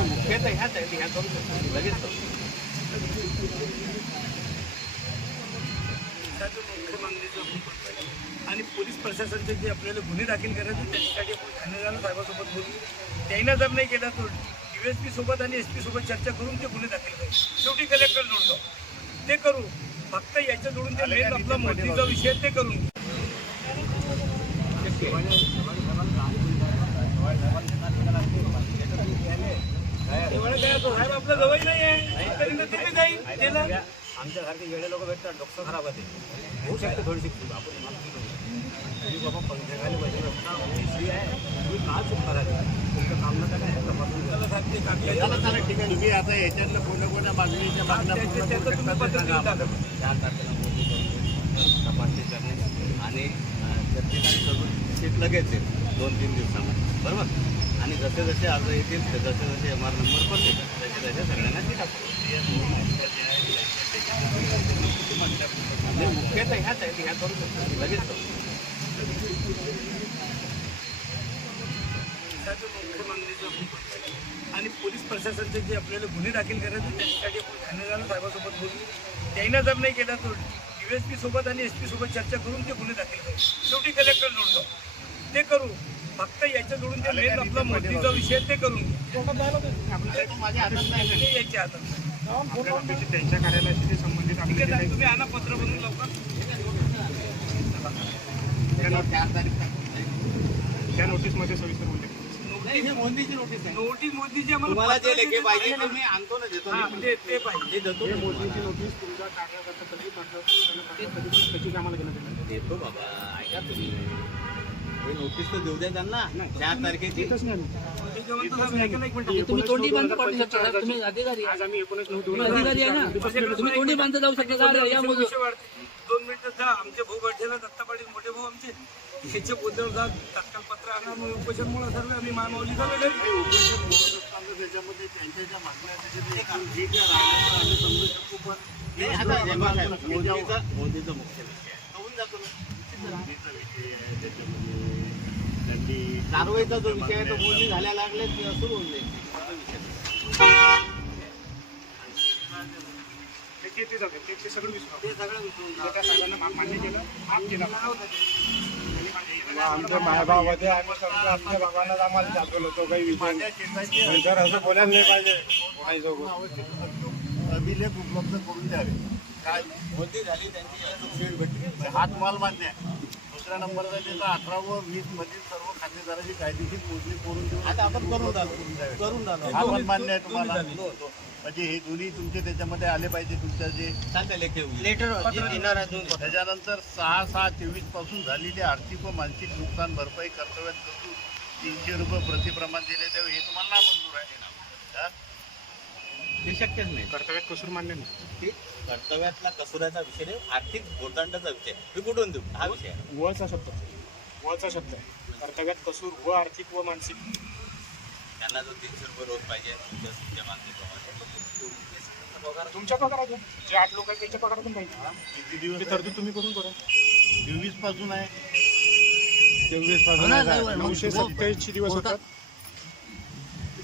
मुख्य तर ह्याच आहे, ह्या करू शकतो लगेच करू शकतो. त्याचं मुख्य मागणीचं आपण करतोय. आणि पोलीस प्रशासनाचे जे आपल्याला गुन्हे दाखल करायचे त्याच्यासाठी आपण ठाणेदार साहेबासोबत बोलू. त्यांना जर नाही केलं तर DSP सोबत आणि SP सोबत चर्चा करून ते गुन्हे दाखल करू. शेवटी कलेक्टर जोडतो ते करू. फक्त याच्या जोडून ते मेन आपला मोदीचा विषय ते करून घेऊ. एवढं काय होतं, साहेब आपलं जवळ नाही आहे तरी तर तुम्ही जाईल त्याला. आमच्यासारखे येडे लोक भेटतात, डॉक्टर खराब होते होऊ शकते थोडीशी चूक आपण माफी करू. तुम्ही बाबा पंचायत बजेट रस्ता ओबीसी आहे, तुम्ही का चूक करायला तुमचं काम न काय तपासून घ्या. चला साहेब ते कापी आहे. चला चला ठीक आहे. तुम्ही आता याच्यातलं कोणत्या मागणीच्या मागण्या पूर्ण त्याचं करू तुम्ही शकता पत्र ते सांगा देऊन आम्हाला. टाका. 4 तारखेला मोठी तपासणी करणे आणि जर सगळं शीट लगेच येईल 2-3 दिवसामध्ये, बरोबर. आणि जसे जसे अर्ज येतील जसे जसे MR नंबर पडतील त्याचे त्याच्या सगळ्यांना शीट आपण मुख्य तर ह्याच आहे, ह्या करू शकतो लगेच करू शकतो. त्याचं मुख्य मागणीचं आपण करतोय. आणि पोलीस प्रशासनाचे जे आपल्याला गुन्हे दाखल करायचे त्याच्यासाठी आपण ठाणेदार साहेबासोबत बोलू. त्यांना जर नाही केलं तर DSP सोबत आणि SP सोबत चर्चा करून ते गुन्हे दाखल करू. शेवटी कलेक्टर जोडतो ते करू. फक्त याच्या जोडून ते मेन आपला मोदीचा विषय ते करून घेऊ. माझ्या हातात नाही. ते याच्या हातात. आपल्या बाबतीत त्यांच्या कार्यालयाशी ते संबंधित ठीक आपले आहे जे साहेब, काही तुम्ही आणा पत्र बनवून लवकर. त्या नोटीसमध्ये सविस्तर उल्लेख. नाही, हे मोदीची नोटीस आहे. मोदीची आम्हाला तुम्हाला पत्र जे लेखे दिले पाहिजे ना. ते मी आणतो ना, देतो हा, मी. ते पाहिजे. ते देतो हे ना मोदीची तुम्हाला. नोटीस तुमच्या कार्यालयात कधी त्याची कामाला घेणं देणं. देतो बाबा, ऐका तुम्ही. हे नोटीस तर देऊ द्या त्यांना 4 तारखेची. येतच नाही. ते जेव्हा तर साहेब, ऐका ना एक मिनिट. तुम्ही तोंडी बांधून पाठवू शकता साहेब, तुम्ही अधिकारी आहे. आज आम्ही 19/9/2000 तुम्ही अधिकारी आहे ना, तुम्ही तोंडी बांधता जाऊ शकता का रे, या मोजून. 2 मिनिटं जा. आमचे भाऊ बैठेला दत्ता पाटील मोठे भाऊ आमचे ह्याच्या मुद्द्यावर जा. तात्काळ पत्र आणा. मग उपोषणमुळे सर्व आम्ही मायमाऊली झालो घरी. त्याच्यामध्ये त्यांच्या ज्या मागण्या आहेत, त्याच्यात एकूण जे काय राहिलं तर आम्ही समजू शकू. पण हे आता जेव्हा साहेब, मोदीचा मुख्य विषय आहे. होऊन जातो ना. मोदीचा विषय आहे त्याच्यामध्ये त्यांनी कारवाईचा जो विषय आहे तो मोदी झाल्या लागले सुरू होऊन जाईल. त्याचा विषय नाही. ते जाते ते सगळं विसरू. ते सगळं विसरून जा. जे त्या साहेबांना मान्य केलं, माफ केलं. आमचे मायबाप होते, आम्ही समजा आपल्या बाबांना आम्हाला दाखवलं तो काही विषय नाही. पण सर असं बोलायला नाही पाहिजे कोणासोबत. अभिलेख उपलब्ध करून द्यावे. काय मोदी झाली त्यांची शीट भेटली. हातमाल मान्य आहे. दुसऱ्या नंबरचा त्याचा 18 व 20 मधील सर्व खातेदाराची कायदेशीर मोजणी करून देऊन आता आपण करून झालो. करून झालो. हा पण मान्य आहे तुम्हाला. म्हणजे हे दोन्ही तुमचे त्याच्यामध्ये आले पाहिजे. तुमच्या जे सांगा लेखे होईल. लेटर येणार आहे दोन. त्याच्यानंतर 6/6/23 पासून झालेली आर्थिक व मानसिक नुकसान भरपाई कर्तव्यात कसून 300 रुपये प्रतिप्रमाण दिले त्यावे हे तुम्हाला ना मंजूर आहे. हा? ते शक्यच नाही. कर्तव्यात कसूर मान्य नाही. ते कर्तव्यातला कसूराचा विषय नाही, आर्थिक घोटांडाचा विषय. मी कुठून देऊ हा विषय आहे. वचा शब्द कर्तव्यात कसूर व आर्थिक व मानसिक. त्यांना जो 300 रुपये रोज पाहिजे तुमच्या मागणीप्रमाणे तुमच्या पगारातून जे 8 लोक आहेत त्यांच्या पगारातून पाहिजे. किती दिवस ते तरतूद तुम्ही करून करा. 23 पासून आहे. 24 पासून आहे. 927 दिवस होतात.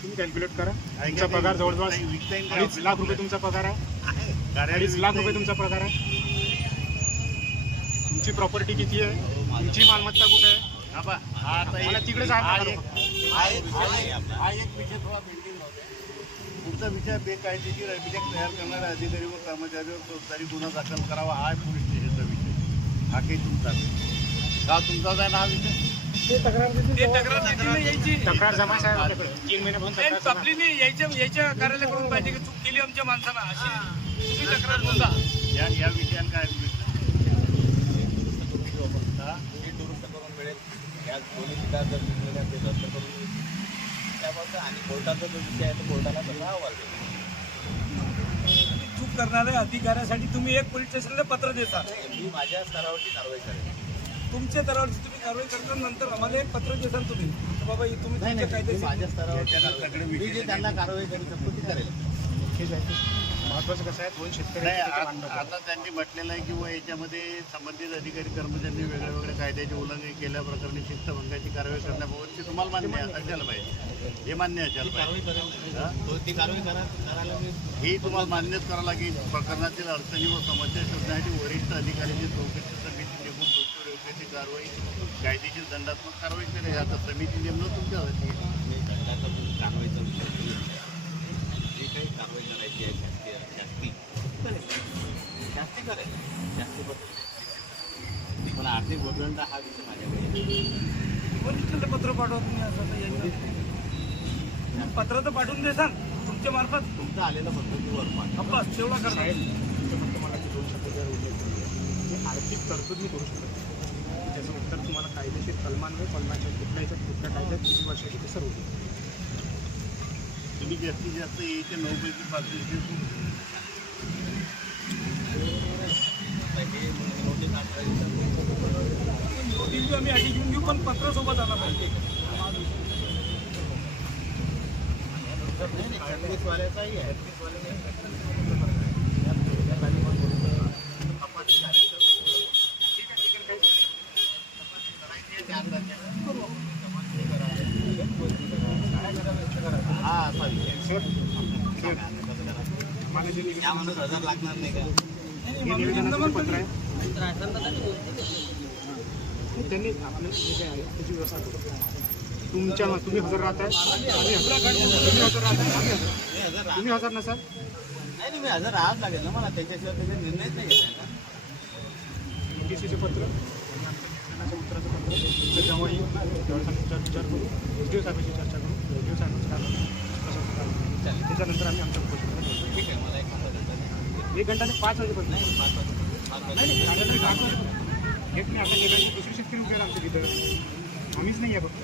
तुम्ही कॅल्क्युलेट करा. तुमचा पगार जवळजवळ विकता येईल का? 2.5 लाख रुपये तुमचा पगार आहे. 2.5 लाख रुपये तुमचा पगार आहे. तुमची प्रॉपर्टी किती आहे? तुमची मालमत्ता कुठे आहे? मला तिकडेच आहे. हा एक विषय थोडा पेंडिंग होता. पुढचा विषय बेकायदेशीर अभिलेख तयार करणाऱ्या अधिकारी व कर्मचाऱ्यावर फौजदारी गुन्हा दाखल करावा हा आहे पोलीस स्टेशनचा विषय. हा काही तुमचा नाही. का तुमचाच आहे ना हा विषय? ते तक्रार देतील यायची तक्रार जमा आहे आपल्याकडे 3 महिन्यापासून तक्रार जमा आहे. आपली नाही यायच्या कार्यालयाकडून पाहिजे की चूक केली आमच्या माणसानं अशी तुम्ही तक्रार नोंदा. या विषयाला काय हे दुरुस्त करून मिळेल. या दोन्ही ठिकाण जर निघलेल्या ते रद्द करून मिळेल. त्याबद्दल आणि कोर्टाचा जो विषय आहे तो कोर्टाला तसा अहवाल देईल. चूक करणाऱ्या अधिकाऱ्यासाठी तुम्ही एक पोलीस स्टेशनला पत्र देता. मी माझ्या स्तरावरती कारवाई करेन. तुमच्या स्तरावरची तुम्ही कारवाई करता नंतर आम्हाला एक पत्र देता तुम्ही बाबा तुम्ही तुमच्या मी कायदेशीर माझ्या स्तरावरती मी जे त्यांना कारवाई करू शकतो ती करेल. महत्वाचं कसं आहे, 2 शेतकरी नाही, तिथे मांडतात. आता त्यांनी म्हटलेलं आहे की व याच्यामध्ये संबंधित अधिकारी कर्मचाऱ्यांनी वेगळ्या वेगळ्या कायद्याचे उल्लंघन केल्याप्रकरणी शिस्तभंगाची कारवाई करण्याबाबत ते तुम्हाला मान्य असायला पाहिजे. हे मान्य असायला पाहिजे. ती कारवाई करायला मी ही तुम्हाला मान्यच करावं लागेल. प्रकरणातील अडचणी व समस्या शोधण्यासाठी वरिष्ठ अधिकाऱ्यांची चौकशी समिती नेमून दोषीवर योग्य ती कारवाई कायदेशीर दंडात्मक कारवाई करेल. आता समिती नेमणं तुमच्या हाती आहे. मी दंडाचा कारवाईचा विषय नाही. जी काही कारवाई करायची आहे जास्ती करेल. जास्ती बदल पण आर्थिक भूदंड हा विषय माझ्याकडे. पोलीस पत्र पाठवा तुम्ही असं तर यायचं. पत्र तर पाठवून दे सांग तुमच्या मार्फत तुमचं आलेलं पद्धतीवर बस तेवढा करता. फक्त मला ते 2 शब्द जर उल्लेख केले. मी आर्थिक तरतूद मी करू शकत नाही. त्याचं उत्तर तुम्हाला कायदेशीर कलमान्वये कलमाच्या कुठल्या कायद्यात किती वर्षाची ते सर्व देईल. तुम्ही जास्तीत जास्त यायचे 9 पैकी 5 दिवशी नोटीस आम्ही आधी घेऊन घेऊ पण पत्र सोबत आला पाहिजे. वाल्याचाही आहे. हा असा विषय त्यामध्ये 1000 लागणार नाही का? हे निवेदनाचं पत्र आहे. त्यांनी आपलं जे काय आहे त्याची व्यवस्था करू. तुम्ही हजर राहताय, तुम्ही हजर नसाल. नाही मी हजर राहावं लागेल ना मला. त्याच्याशिवाय त्याचे निर्णयच नाही घेत ना. NTCचे पत्र आणि आमच्या उत्तराचं पत्र तर जेव्हा येईल तेव्हा विचार करू. SDO साहेबांची चर्चा करू. SDO साहेबांचं काय चालेल. त्याच्यानंतर आम्ही आमच्या उपोषणाला ठीक आहे. मला 1 घंटा ते 5 वाजेपर्यंत नाही 5 नाही आता तरी 8 वाजेपर्यंत एक मी आता गेला दुसरी शेतकरी उभे आमच्या तिथं. आम्हीच नाही आहे फक्त.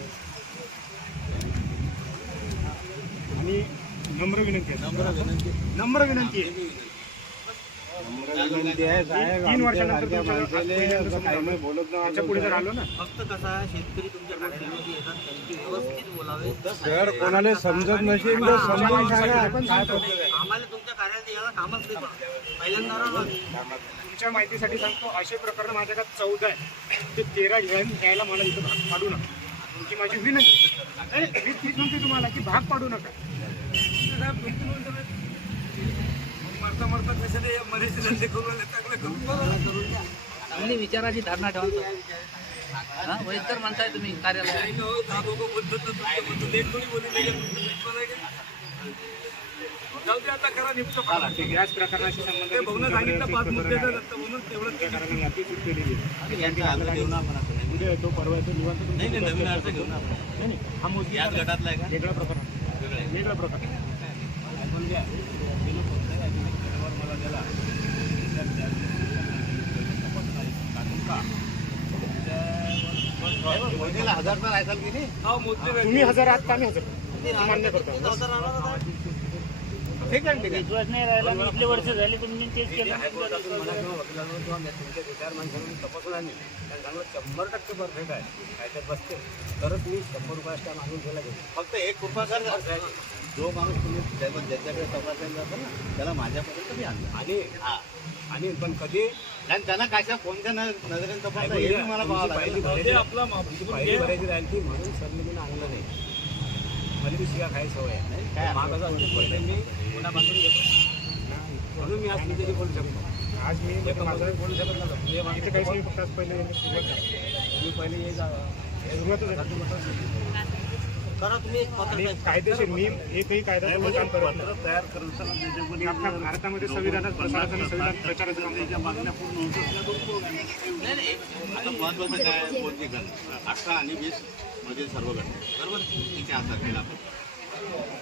आणि नम्र विनंती आहे. नम्र विनंती आहे. 3 वर्षानंतर त्याच्या पुढे जर आलो ना फक्त कसा शेतकरी तुमच्या कार्यालयामध्ये येतात त्यांची व्यवस्थित बोलावे. जर कोणाला समजत नसेल तर समजून सांगा. आम्हाला तुमच्या कार्यालयात यायला कामच नाही पडत. पहिल्यांदा राहणार. तुमच्या माहितीसाठी सांगतो, असे प्रकरण माझ्याकडे 14 आहे. ते 13 घ्यायला मला इथं भाग पाडू नका. तुमची माझी विनंती. मी तीच म्हणते तुम्हाला की भाग पाडू नका. मरता मरता कशाने मरेचे धंदे करून चांगलं करून चांगली विचाराची धारणा ठेवा. वयस्कर माणसं आहे तुम्ही कार्यालयात. जाऊ दे आता करा निमित्त. याच प्रकरणाशी संबंधित बघून सांगितलं 5 मुद्दे म्हणून तेवढं कारण मी आपली सूट केलेली आहे. यांचा अर्ज घेऊन आपण उद्या येतो, परवा येतो, निवांत नाही नाही नवीन अर्ज घेऊन आपण नाही नाही हा मोदी याच गटातला आहे का? वेगळा प्रकार वेगळा प्रकार. मोदीला 1000 तर राहायचाल की नाही? हा मुद्दे तुम्ही हजर आहात का? आम्ही हजर मान्य करतो. ठीक आहे ठीक आहे. विश्वास नाही राहिला. इथले वर्ष झाले तुम्ही तेच केलं. तपासून आणली चांगलं 100% परफेक्ट आहे. कायद्यात बसते तरच मी 100 रुपये स्टॅम्प आणून गेला घेतो. फक्त 1 रुपया कर. जो माणूस तुम्ही ज्याच्याकडे तपासायला जातो ना त्याला माझ्यापर्यंत मी आणलं. आणि पण कधी कारण त्यांना काय कोणत्या नजरेने तपासलं हे मला पाहावं लागेल. आपला पहिली भरायची राहिली ती म्हणून सरमितीनं आणलं नाही. मला ती शिया खायची सवय आहे. काय महाग असं असतं, पहिले मी गुन्हा बांधून घेतो म्हणून मी आज तुमच्याशी बोलू शकतो. आज मी एका माणसाने बोलू शकत नव्हतं. हे इथं मागितलं काहीच नाही, फक्त आज पहिले सुरुवात झाली. तुम्ही पहिले हे सुरुवातच झाली. करा तुम्ही एक पत्र आणि कायदेशीर मी एकही कायदा काम करत नाही. पत्र तयार करताना त्याच्यामध्ये आपल्या भारतामध्ये संविधानात प्रसाराचं आणि संविधान प्रचाराचं काम त्याच्या मागण्या पूर्ण होत असल्या नाही नाही आता महत्वाचं काय आहे, वर्गीकरण 18 आणि 20 मध्ये सर्व गट बरोबर तिच्या हातात केला आपण.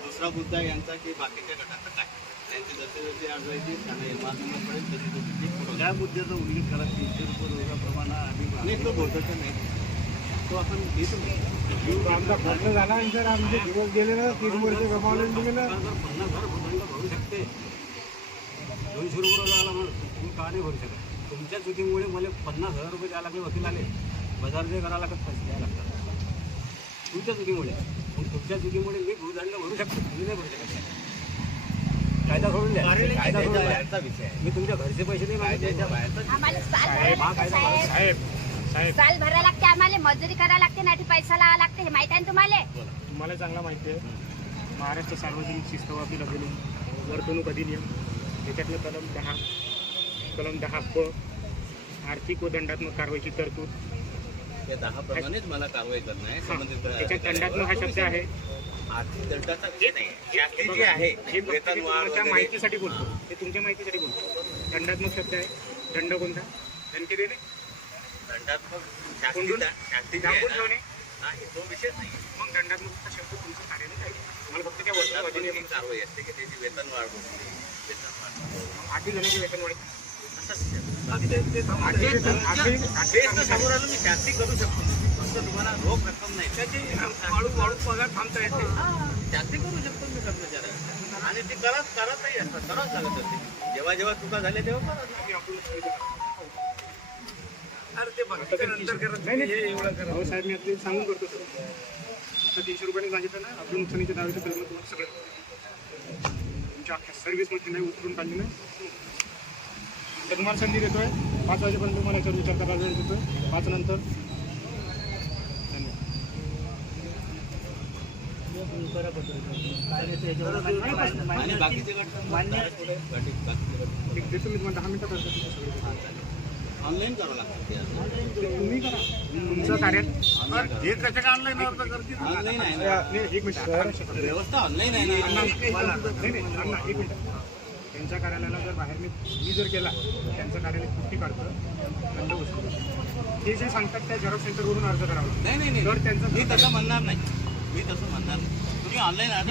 दुसरा मुद्दा यांचा की बाकीच्या गटाचं काय त्यांची जसे अर्ज येतील त्यांना एमआर नंबर पडेल तशी तशी ती पुरवली. त्या मुद्द्याचा उल्लेख करा. 300 रुपये रोजाप्रमाणे आम्ही नाही तो बोलतो नाही तो आपण घेतो. आमचा खर्च झाला आणि सर आमचे दिवस गेले ना 3 वर्ष गमावले तुम्ही ना. जर 50,000 दंड भरू शकते 200 रुपये रोज आला म्हणून तुम्ही का नाही भरू शकत? तुमच्या चुकीमुळे मला 50,000 रुपये द्यायला लागले वकिलाले बाजार जे करायला लागत पैसे द्यायला लागतात तुमच्या चुकीमुळे. मग तुमच्या चुकीमुळे मी भूदंड भरू शकतो तुम्ही नाही भरू शकत. कायदा सोडून द्या कायदा सोडून द्या. बाहेरचा विषय आहे मी तुमच्या घरचे पैसे नाही मागितले. कायद्याच्या बाहेरचा आम्हाला साल भरायला हा लागते कायदा साहेब. साहेब साल भरायला लागते आम्हाला, मजुरी करायला लागते, नाही पैसा लावा लागते. हे माहिती आहे ना तुम्हाला? तुम्हाला चांगला माहिती आहे महाराष्ट्र सार्वजनिक शिस्त व अपील अधिनियम, वर्तणूक अधिनियम, त्याच्यातलं कलम 10 प आर्थिक व दंडात्मक कारवाईची तरतूद. त्या 10 प्रमाणेच मला कारवाई करणं आहे संबंधित त्याच्यात दंडात्मक हा शब्द आहे. आर्थिक दंडाचा विषय नाही शास्ती जी आहे हे वेतन वाढ तुमच्या वगैरे माहितीसाठी बोलतो, ते तुमच्या माहितीसाठी बोलतो. दंडात्मक शब्द आहे. दंड कोणता? धनके देणे, दंडात्मक शास्ती कोणतं? शास्ती जी आहे डांबून ना, ठेवणे. हा, हे तो विषयच नाही. मग दंडात्मकचा शब्द तुमचं कार्यालय आहे. मला फक्त त्या वर्तणूक दंडात्मक अधिनियम एक कारवाई असते की त्याची वेतन वाढ होते वेतन वाढ 8 जणांची वेतनवाढी. तेच तर समोर आलं मी शास्ती करू शकतो फक्त तुम्हाला रोख रक्कम नाही त्याची वाढू पगार थांबता येते. शास्ती करू शकतो मी कर्मचाऱ्यांना आणि ती करतही असतात करावंच लागत असते. जेव्हा जेव्हा चुका झाल्या तेव्हा करत अरे ते बाकीच्या नंतर करत नाही, नाही, हे एवढं करत. हो साहेब मी आपले सांगून करतो सर. आता 300 रुपयांनी सांगितलं ना आपल्या नुकसानीच्या दाव्याचं कलम तुम्हाला सगळं तुमच्या अख्ख्या सर्व्हिसमध्ये नाही उतरून काढली नाही. तर तुम्हाला संधी देतोय 5 वाजेपर्यंत तुम्हाला याच्यावर विचार करायला वेळ देतोय. 5 नंतर आणि बाकीचे गट बाकीचे गट एक देतो मी तुम्हाला 10 मिनिटात करतो सगळे. ऑनलाईन करावं लागतं ते तुम्ही करा तुमचं कार्य. हे कशा का ऑनलाईन अर्ज करतील? ऑनलाईन आहे ना नाही, एक मिनिट व्यवस्था ऑनलाईन आहे ना अण्णा एक मिनिट. त्यांच्या कार्यालयाला जर बाहेर मी जर केला तर त्यांचं कार्यालय कुठे काढतं दंड वसूल. ते जे सांगतात त्या झेरॉक्स सेंटरवरून अर्ज करावा लागतो. नाही नाही तर नाही त्यांचं मी तसं म्हणणार नाही मी तसं म्हणणार नाही. तुम्ही ऑनलाईन अर्ज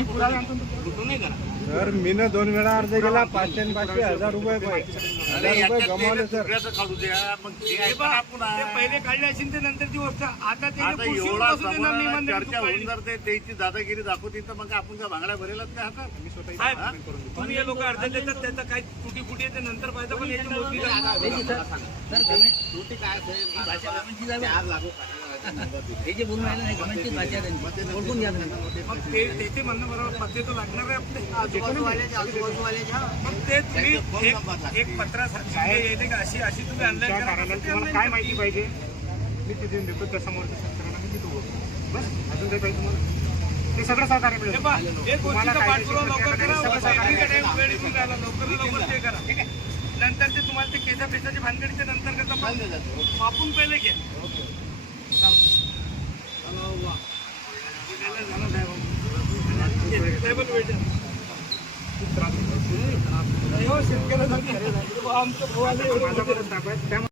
कुठून नाही करा. सर मी 2 वेळा अर्ज केला 500 आणि 500 1000 रुपये पाहिजे. 1000 रुपये गमावले सर. दुसऱ्याचं काढू द्या मग ते हे ऐका बा, ना पुन्हा. ते पहिले काढले असेल ते नंतर ती गोष्ट आता ते आता खुर्चीवर एवढा बसून देणार नाही समाजात म्हणले, चर्चा तू होऊन काढली. जर ते त्याची दादागिरी दाखवतील तर मग आपण त्या भांगड्या भरेलाच नाही हातात. मी स्वतः साहेब, इथे करून देतो. तुम्ही हे लोक अर्ज देतात त्याचा काही तुटी फुटी येते नंतर पाहिजे पण याची मोजणी करा. त्रुटी काय असेल चार लागू हे जे बोलून राहिलं नाही गव्हर्नमेंटची भाषा आहे त्यांची. ओळखून घ्या तुम्ही. मग ते त्याचे म्हणणं बरोबर पत्ते तर लागणार आहे आपले. मग ते तुम्ही एक पत्रा येते का अशी अशी तुम्ही त्या ऑनलाईन कार्यालयात तुम्हाला काय माहिती पाहिजे मी तिथे देतो त्या समोरच्या शेतकऱ्यांना मी देतो. बस अजून काही पाहिजे तुम्हाला ते सगळं सहकार्य मिळेल. एक गोष्टीचा पाठपुरावा लवकर करा. वेळ येऊन राहिला, लवकर लवकर ते करा. ठीक आहे. नंतर ते तुम्हाला ते केसा फेसाची भानगडीच्या नंतर करता आपण पहिले घ्या. टेबल वेट शेतकऱ्यासाठी आमचं माझा परत ताप आहे त्या